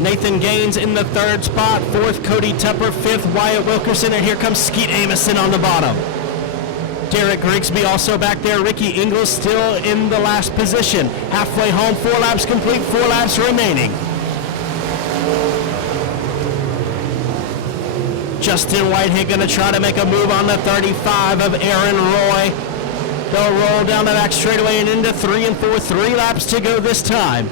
Nathan Gaines in the third spot. Fourth, Cody Tepper. Fifth, Wyatt Wilkerson. And here comes Skeet Amison on the bottom. Derek Grigsby also back there. Ricky Ingles still in the last position. Halfway home, 4 laps complete, 4 laps remaining. Justin Whitehead going to try to make a move on the 35 of Aaron Roy. They'll roll down the back straightaway and into 3 and 4. 3 laps to go this time.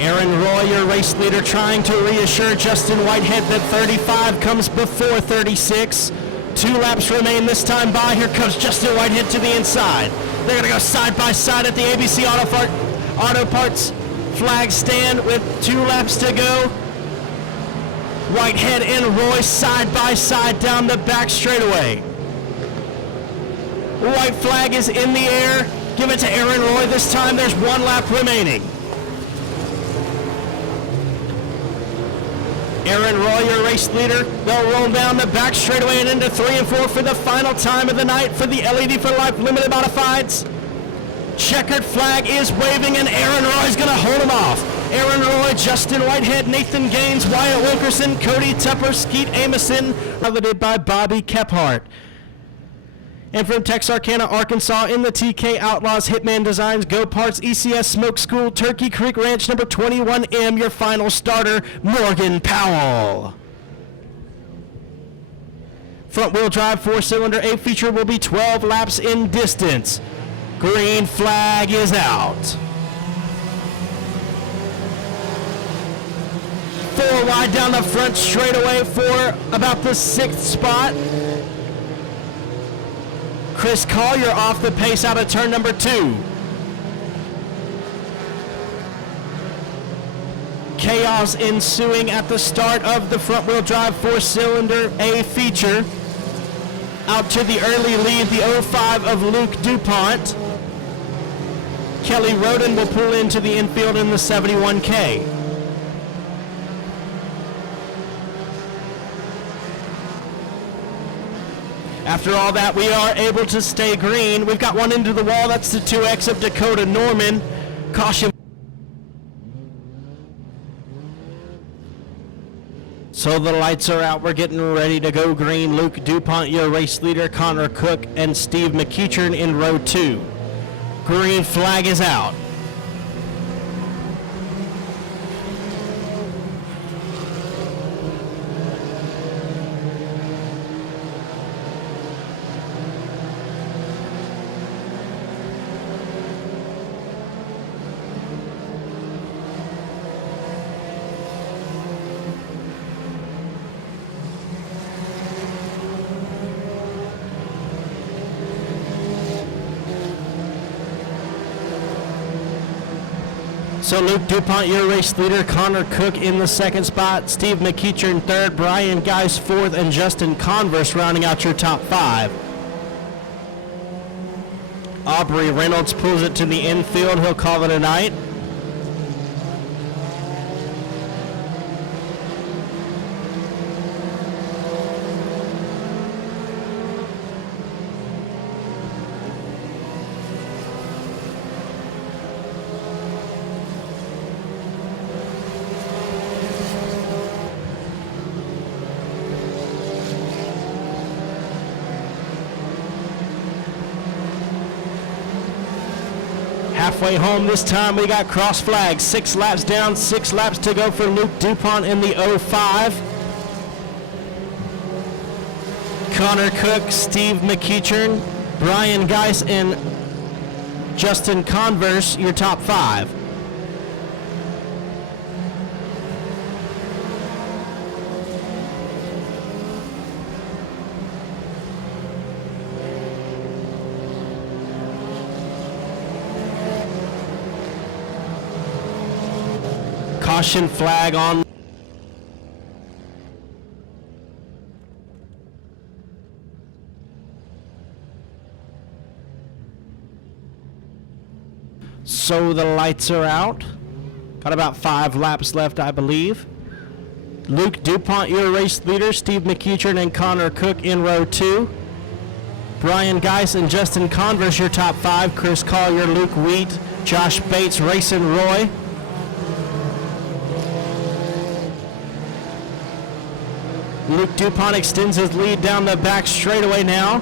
Aaron Roy, your race leader, trying to reassure Justin Whitehead that 35 comes before 36. 2 laps remain this time by. Here comes Justin Whitehead to the inside. They're going to go side by side at the ABC Auto Parts flag stand with 2 laps to go. Whitehead and Roy side by side down the back straightaway. White flag is in the air. Give it to Aaron Roy this time. There's 1 lap remaining. Aaron Roy, your race leader. They'll roll down the back straightaway and into 3 and 4 for the final time of the night for the LED for Life Limited Modifieds. Checkered flag is waving and Aaron Roy is going to hold him off. Aaron Roy, Justin Whitehead, Nathan Gaines, Wyatt Wilkerson, Cody Tepper, Skeet Amison, piloted by Bobby Kephart. And from Texarkana, Arkansas, in the TK Outlaws, Hitman Designs, Go Parts, ECS Smoke School, Turkey Creek Ranch, number 21M, your final starter, Morgan Powell. Front-wheel drive 4-cylinder A feature will be 12 laps in distance. Green flag is out. 4 wide down the front straightaway for about the 6th spot. Chris Collier off the pace out of turn number 2. Chaos ensuing at the start of the front-wheel drive 4-cylinder A feature. Out to the early lead, the 05 of Luke DuPont. Kelly Roden will pull into the infield in the 71K. After all that, we are able to stay green. We've got one into the wall. That's the 2X of Dakota Norman. Caution. So the lights are out. We're getting ready to go green. Luke DuPont, your race leader. Connor Cook and Steve McEachern in row 2. Green flag is out. So Luke DuPont, your race leader. Connor Cook in the 2nd spot. Steve McEachern 3rd. Brian Geis 4th. And Justin Converse rounding out your top 5. Aubrey Reynolds pulls it to the infield. He'll call it a night. Halfway home this time, we got cross flags. 6 laps down, 6 laps to go for Luke DuPont in the 05. Connor Cook, Steve McEachern, Brian Geis, and Justin Converse, your top 5. Caution flag on. So the lights are out. Got about 5 laps left, I believe. Luke DuPont, your race leader. Steve McEachern and Connor Cook in row 2. Brian Geis and Justin Converse, your top 5. Chris Collier, Luke Wheat, Josh Bates, Racing Roy. Luke DuPont extends his lead down the back straightaway now.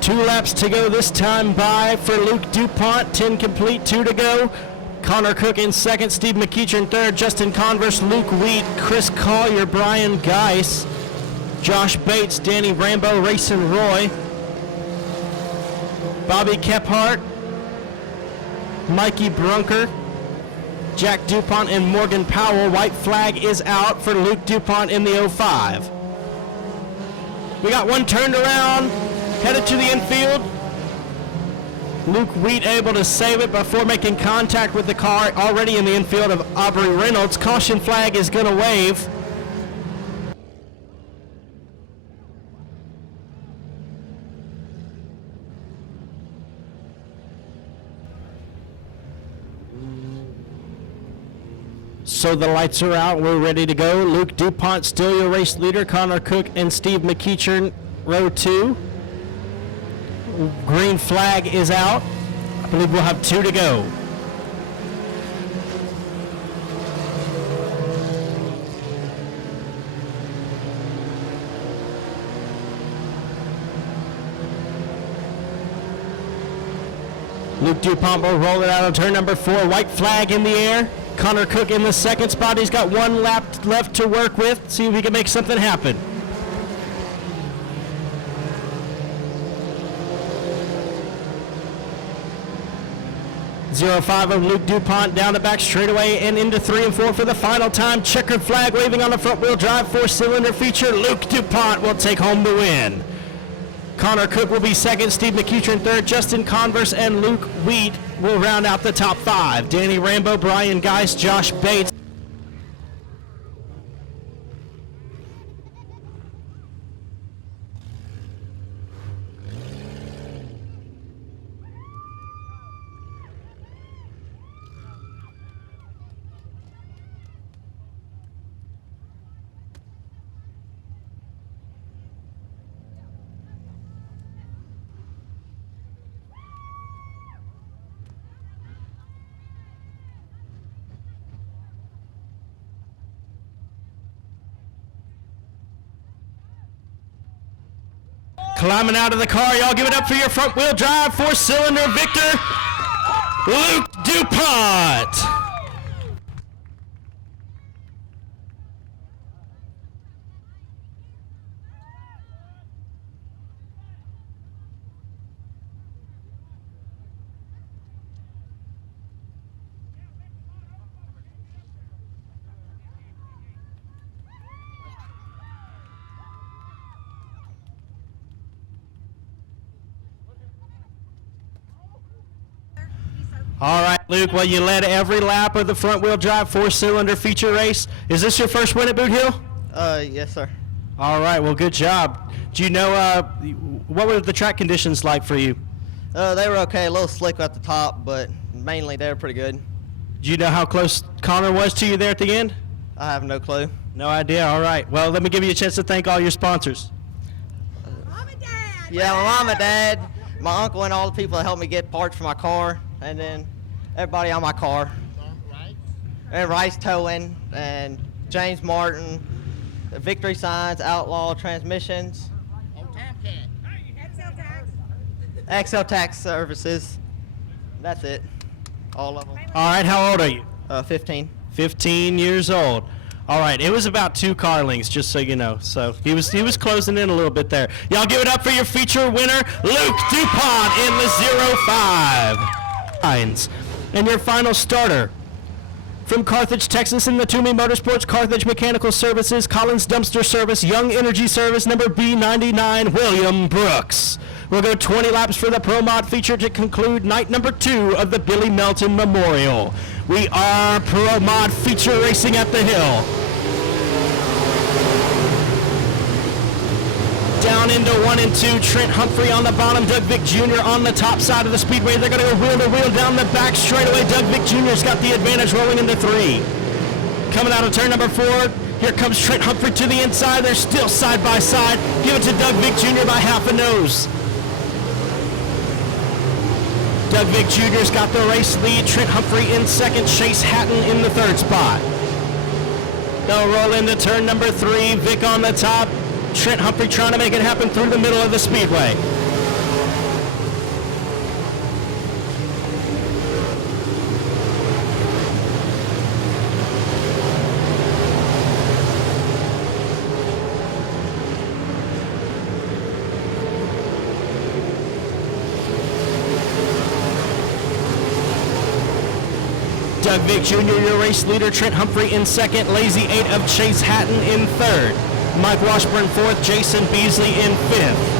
Two laps to go this time by for Luke DuPont. 10 complete, 2 to go. Connor Cook in second, Steve McEachern third, Justin Converse, Luke Wheat, Chris Collier, Brian Geis, Josh Bates, Danny Rambo, Racing Roy, Bobby Kephart, Mikey Brunker, Jack DuPont, and Morgan Powell. White flag is out for Luke DuPont in the 05. We got one turned around, headed to the infield. Luke Wheat able to save it before making contact with the car already in the infield of Aubrey Reynolds. Caution flag is going to wave. So the lights are out. We're ready to go. Luke DuPont still your race leader. Connor Cook and Steve McEachern row 2. Green flag is out. I believe we'll have 2 to go. Luke DuPont will roll it out on turn number 4. White flag in the air. Connor Cook in the second spot. He's got 1 lap left to work with. See if he can make something happen. 05 of Luke DuPont down the back straightaway and into 3 and 4 for the final time. Checkered flag waving on the front wheel drive 4-cylinder feature. Luke DuPont will take home the win. Connor Cook will be second, Steve McEachern third, Justin Converse and Luke Wheat will round out the top 5. Danny Rambo, Brian Geis, Josh Bates. Climbing out of the car, y'all give it up for your front wheel drive 4-cylinder victor, Luke DuPont. All right, Luke, well, you led every lap of the front-wheel drive 4-cylinder feature race. Is this your first win at Boothill? Yes, sir. All right, well, good job. Do you know, what were the track conditions like for you? They were okay, a little slick at the top, but mainly they were pretty good. Do you know how close Connor was to you there at the end? I have no clue. No idea, all right. Well, let me give you a chance to thank all your sponsors. Mom and Dad! Yeah, my mom and dad, my uncle and all the people that helped me get parts for my car, and then everybody on my car. And Rice Towing, and James Martin, Victory Signs, Outlaw Transmissions. XL Tax Services. That's it. All of them. All right, how old are you? 15. 15 years old. All right, it was about 2 car lengths, just so you know. So he was closing in a little bit there. Y'all give it up for your feature winner, Luke DuPont in the 05. And your final starter from Carthage, Texas in the Toomey Motorsports, Carthage Mechanical Services, Collins Dumpster Service, Young Energy Service, number B99, William Brooks. We'll go 20 laps for the Pro Mod feature to conclude night number 2 of the Billy Melton Memorial. We are Pro Mod feature racing at the hill. Down into 1 and 2, Trent Humphrey on the bottom, Doug Vick Jr. on the top side of the speedway. They're going to go wheel to wheel down the back straightaway. Doug Vick Jr.'s got the advantage rolling into 3. Coming out of turn number 4, here comes Trent Humphrey to the inside. They're still side by side. Give it to Doug Vick Jr. by half a nose. Doug Vick Jr.'s got the race lead. Trent Humphrey in second. Chase Hatton in the 3rd spot. They'll roll into turn number 3. Vick on the top. Trent Humphrey trying to make it happen through the middle of the speedway. Doug Vick Jr., your race leader. Trent Humphrey in second. Lazy 8 of Chase Hatton in 3rd. Mike Washburn 4th. Jason Beasley in 5th.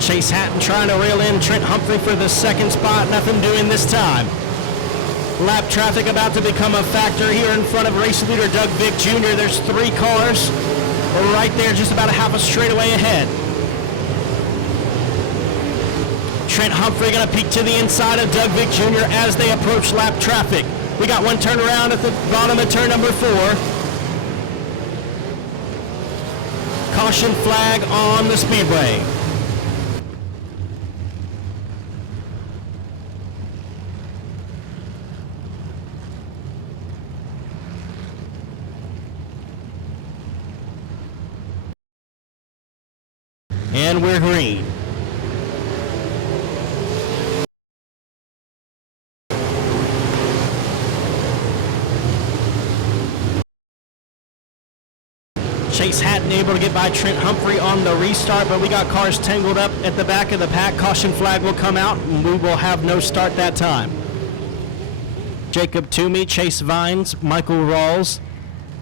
Chase Hatton trying to reel in Trent Humphrey for the 2nd spot. Nothing doing this time. Lap traffic about to become a factor here in front of race leader Doug Vick Jr. There's 3 cars right there, just about a half a straightaway ahead. Trent Humphrey going to peek to the inside of Doug Vick Jr. as they approach lap traffic. We got one turnaround at the bottom of turn number 4. Caution flag on the speedway. And we're green. Chase Hatton able to get by Trent Humphrey on the restart, but we got cars tangled up at the back of the pack. Caution flag will come out, and we will have no start that time. Jacob Toomey, Chase Vines, Michael Rawls,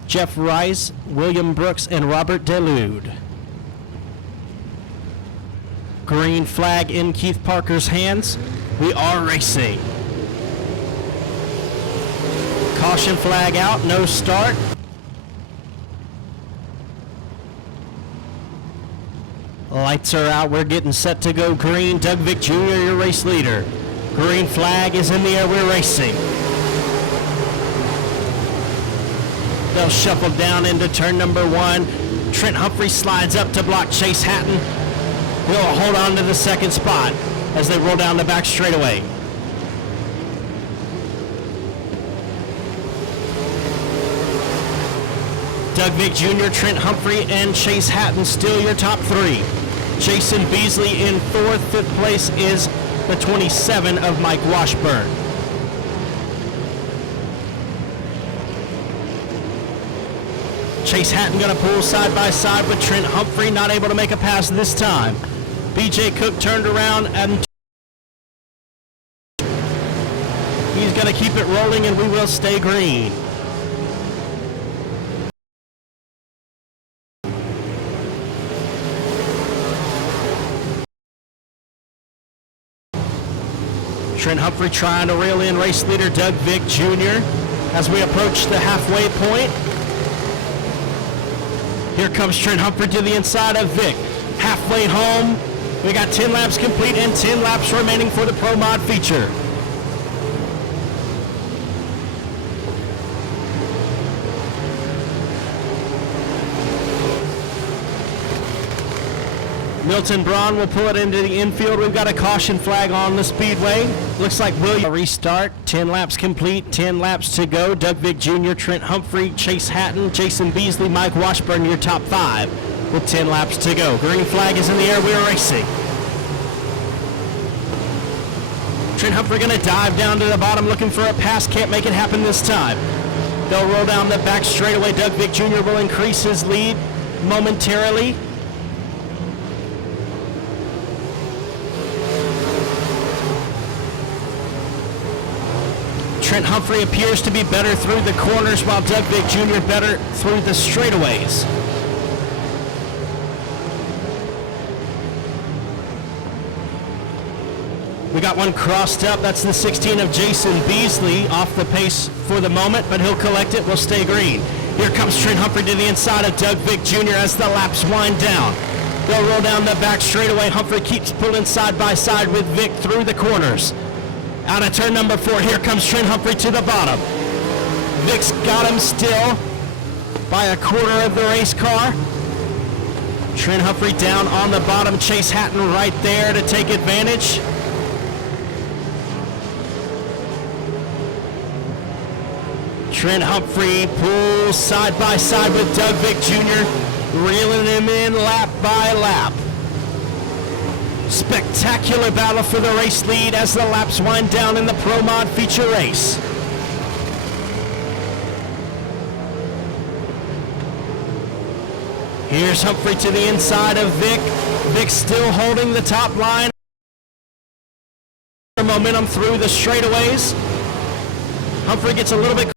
Jeff Rice, William Brooks, and Robert DeLude. Green flag in Keith Parker's hands. We are racing. Caution flag out, no start. Lights are out, we're getting set to go green. Doug Vick Jr., your race leader. Green flag is in the air, we're racing. They'll shuffle down into turn number 1. Trent Humphrey slides up to block Chase Hatton. He'll hold on to the 2nd spot as they roll down the back straightaway. Doug Vick Jr., Trent Humphrey, and Chase Hatton still your top 3. Jason Beasley in 4th. 5th place is the 27 of Mike Washburn. Chase Hatton going to pull side by side with Trent Humphrey, not able to make a pass this time. BJ Cook turned around and he's going to keep it rolling, and we will stay green. Trent Humphrey trying to reel in race leader Doug Vick Jr. as we approach the halfway point. Here comes Trent Humphrey to the inside of Vick. Halfway home. We got 10 laps complete and 10 laps remaining for the Pro Mod feature. Milton Braun will pull it into the infield. We've got a caution flag on the speedway. Looks like William restart. 10 laps complete, 10 laps to go. Doug Vick Jr., Trent Humphrey, Chase Hatton, Jason Beasley, Mike Washburn, your top 5 with 10 laps to go. Green flag is in the air. We're racing. Trent Humphrey going to dive down to the bottom looking for a pass. Can't make it happen this time. They'll roll down the back straightaway. Doug Vick Jr. will increase his lead momentarily. Trent Humphrey appears to be better through the corners while Doug Vick Jr. better through the straightaways. We got one crossed up. That's the 16 of Jason Beasley, off the pace for the moment, but he'll collect it. We'll stay green. Here comes Trent Humphrey to the inside of Doug Vick Jr. as the laps wind down. They'll roll down the back straightaway. Humphrey keeps pulling side by side with Vick through the corners. Out of turn number 4, here comes Trent Humphrey to the bottom. Vick's got him still by a quarter of the race car. Trent Humphrey down on the bottom. Chase Hatton right there to take advantage. Trent Humphrey pulls side by side with Doug Vick Jr., reeling him in lap by lap. Spectacular battle for the race lead as the laps wind down in the Pro Mod feature race. Here's Humphrey to the inside of Vick. Vick still holding the top line. Momentum through the straightaways. Humphrey gets a little bit.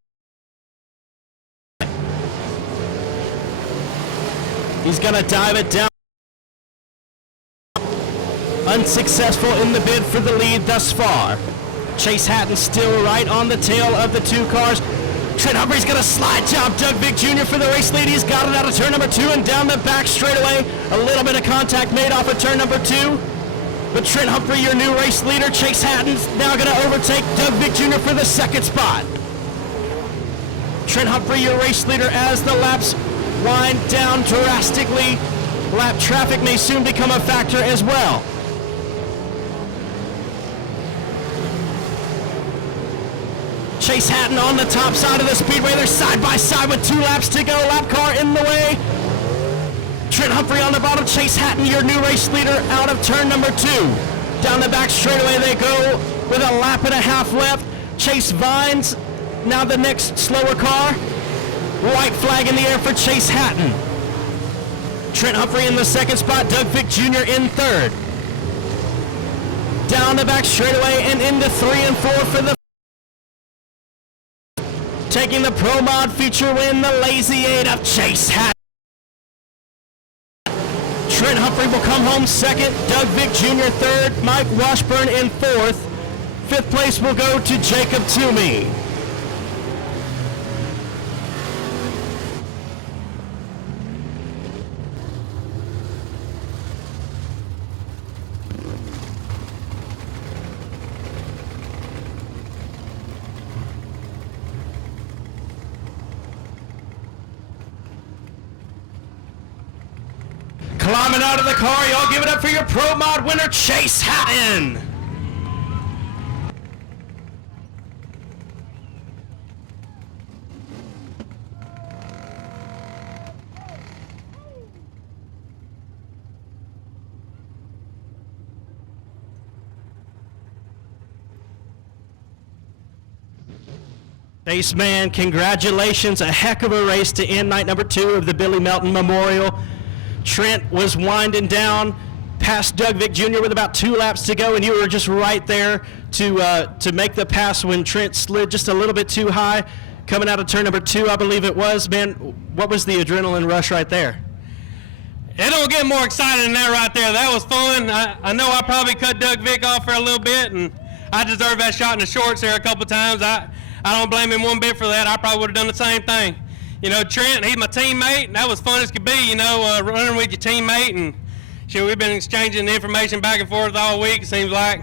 He's going to dive it down. Unsuccessful in the bid for the lead thus far. Chase Hatton still right on the tail of the 2 cars. Trent Humphrey's going to slide job Doug Vick Jr. for the race lead. He's got it out of turn number 2 and down the back straightaway. A little bit of contact made off of turn number 2. But Trent Humphrey, your new race leader. Chase Hatton's now going to overtake Doug Vick Jr. for the 2nd spot. Trent Humphrey, your race leader, as the laps wind down drastically. Lap traffic may soon become a factor as well. Chase Hatton on the top side of the speedway. They're side by side with 2 laps to go. Lap car in the way. Trent Humphrey on the bottom. Chase Hatton, your new race leader, out of turn number 2. Down the back straightaway they go with a lap and a half left. Chase Vines, now the next slower car. White flag in the air for Chase Hatton. Trent Humphrey in the 2nd spot. Doug Vick Jr. in 3rd. Down the back straightaway and into 3 and 4 for the taking the Pro Mod feature win, the Lazy 8 of Chase Hatton. Trent Humphrey will come home 2nd. Doug Vick Jr. 3rd. Mike Washburn in 4th. 5th place will go to Jacob Toomey. Climbing out of the car, y'all give it up for your Pro Mod winner, Chase Hatton. Chase, man, congratulations. A heck of a race to end night number 2 of the Billy Melton Memorial. Trent was winding down past Doug Vick Jr. with about 2 laps to go, and you were just right there to make the pass when Trent slid just a little bit too high. Coming out of turn number 2, I believe it was. Man, what was the adrenaline rush right there? It don't get more exciting than that right there. That was fun. I know I probably cut Doug Vick off for a little bit, and I deserved that shot in the shorts there a couple times. I don't blame him one bit for that. I probably would have done the same thing. You know, Trent, he's my teammate, and that was fun as could be, you know, running with your teammate. And shit, we've been exchanging information back and forth all week, it seems like.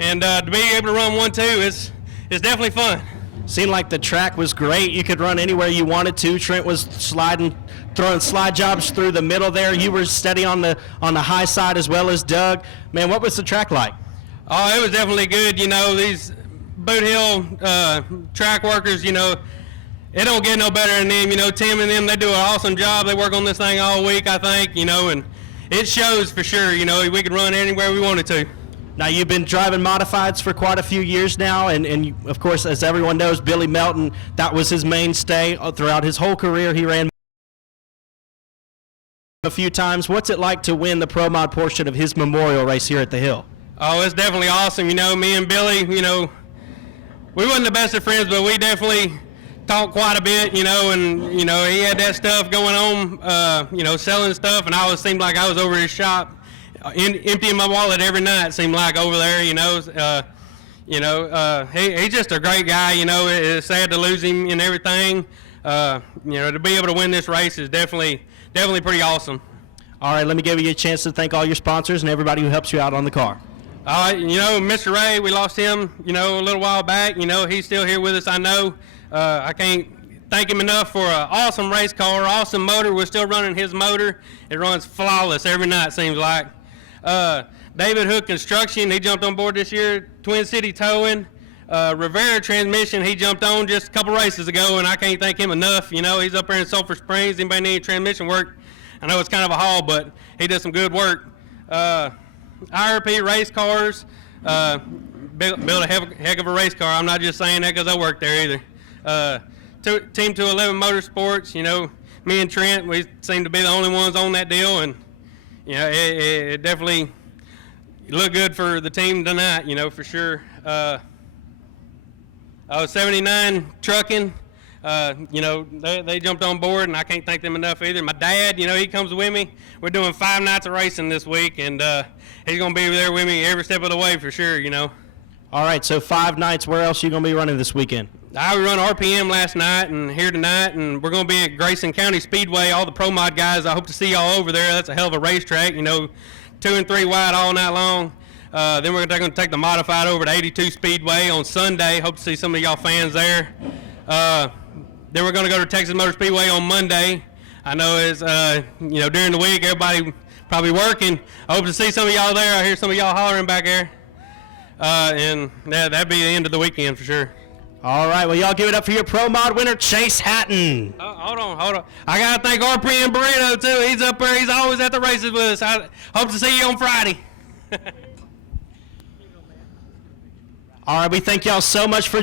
And to be able to run 1-2 is definitely fun. Seemed like the track was great. You could run anywhere you wanted to. Trent was sliding throwing slide jobs through the middle there. You were steady on the high side as well as Doug. Man, what was the track like? Oh, it was definitely good. You know, these Boothill track workers, you know, it don't get no better than them. You know, Tim and them, they do an awesome job. They work on this thing all week, I think, you know, and it shows for sure. You know, we could run anywhere we wanted to. Now, you've been driving modifieds for quite a few years now, and you, of course, as everyone knows, Billy Melton, that was his mainstay throughout his whole career. He ran a few times. What's it like to win the Pro Mod portion of his memorial race here at the Hill? Oh, it's definitely awesome. You know, me and Billy, you know, we wasn't the best of friends, but we definitely talked quite a bit, you know, and, you know, he had that stuff going on, you know, selling stuff, and I always seemed like I was over his shop, emptying my wallet every night, seemed like over there, you know. He's just a great guy, you know. It's sad to lose him and everything. You know, to be able to win this race is definitely pretty awesome. All right, let me give you a chance to thank all your sponsors and everybody who helps you out on the car. You know, Mr. Ray, we lost him, you know, a little while back. You know, he's still here with us, I know. I can't thank him enough for an awesome race car, awesome motor. We're still running his motor. It runs flawless every night, seems like. David Hook Construction, he jumped on board this year. Twin City Towing. Rivera Transmission, he jumped on just a couple races ago, and I can't thank him enough. You know, he's up there in Sulphur Springs. Anybody need transmission work? I know it's kind of a haul, but he does some good work. IRP Race Cars, built a heck of a race car. I'm not just saying that because I work there either. Team 211 Motorsports, you know, me and Trent, we seem to be the only ones on that deal, and, you know, it definitely looked good for the team tonight, you know, for sure. 79 Trucking, you know, they jumped on board, and I can't thank them enough either. My dad, you know, he comes with me. We're doing 5 nights of racing this week, and he's going to be there with me every step of the way for sure, you know. All right, so 5 nights. Where else are you going to be running this weekend? I run RPM last night and here tonight, and we're going to be at Grayson County Speedway. All the Pro Mod guys, I hope to see y'all over there. That's a hell of a racetrack, you know, 2 and 3 wide all night long. Then we're going to take the modified over to 82 Speedway on Sunday. Hope to see some of y'all fans there. Then we're going to go to Texas Motor Speedway on Monday. I know it's, you know, during the week, everybody probably working. I hope to see some of y'all there. I hear some of y'all hollering back there. And that'd be the end of the weekend for sure. All right, well, y'all give it up for your Pro Mod winner, Chase Hatton. Hold on. I got to thank RPM Burrito, too. He's up there. He's always at the races with us. I hope to see you on Friday. All right, we thank y'all so much for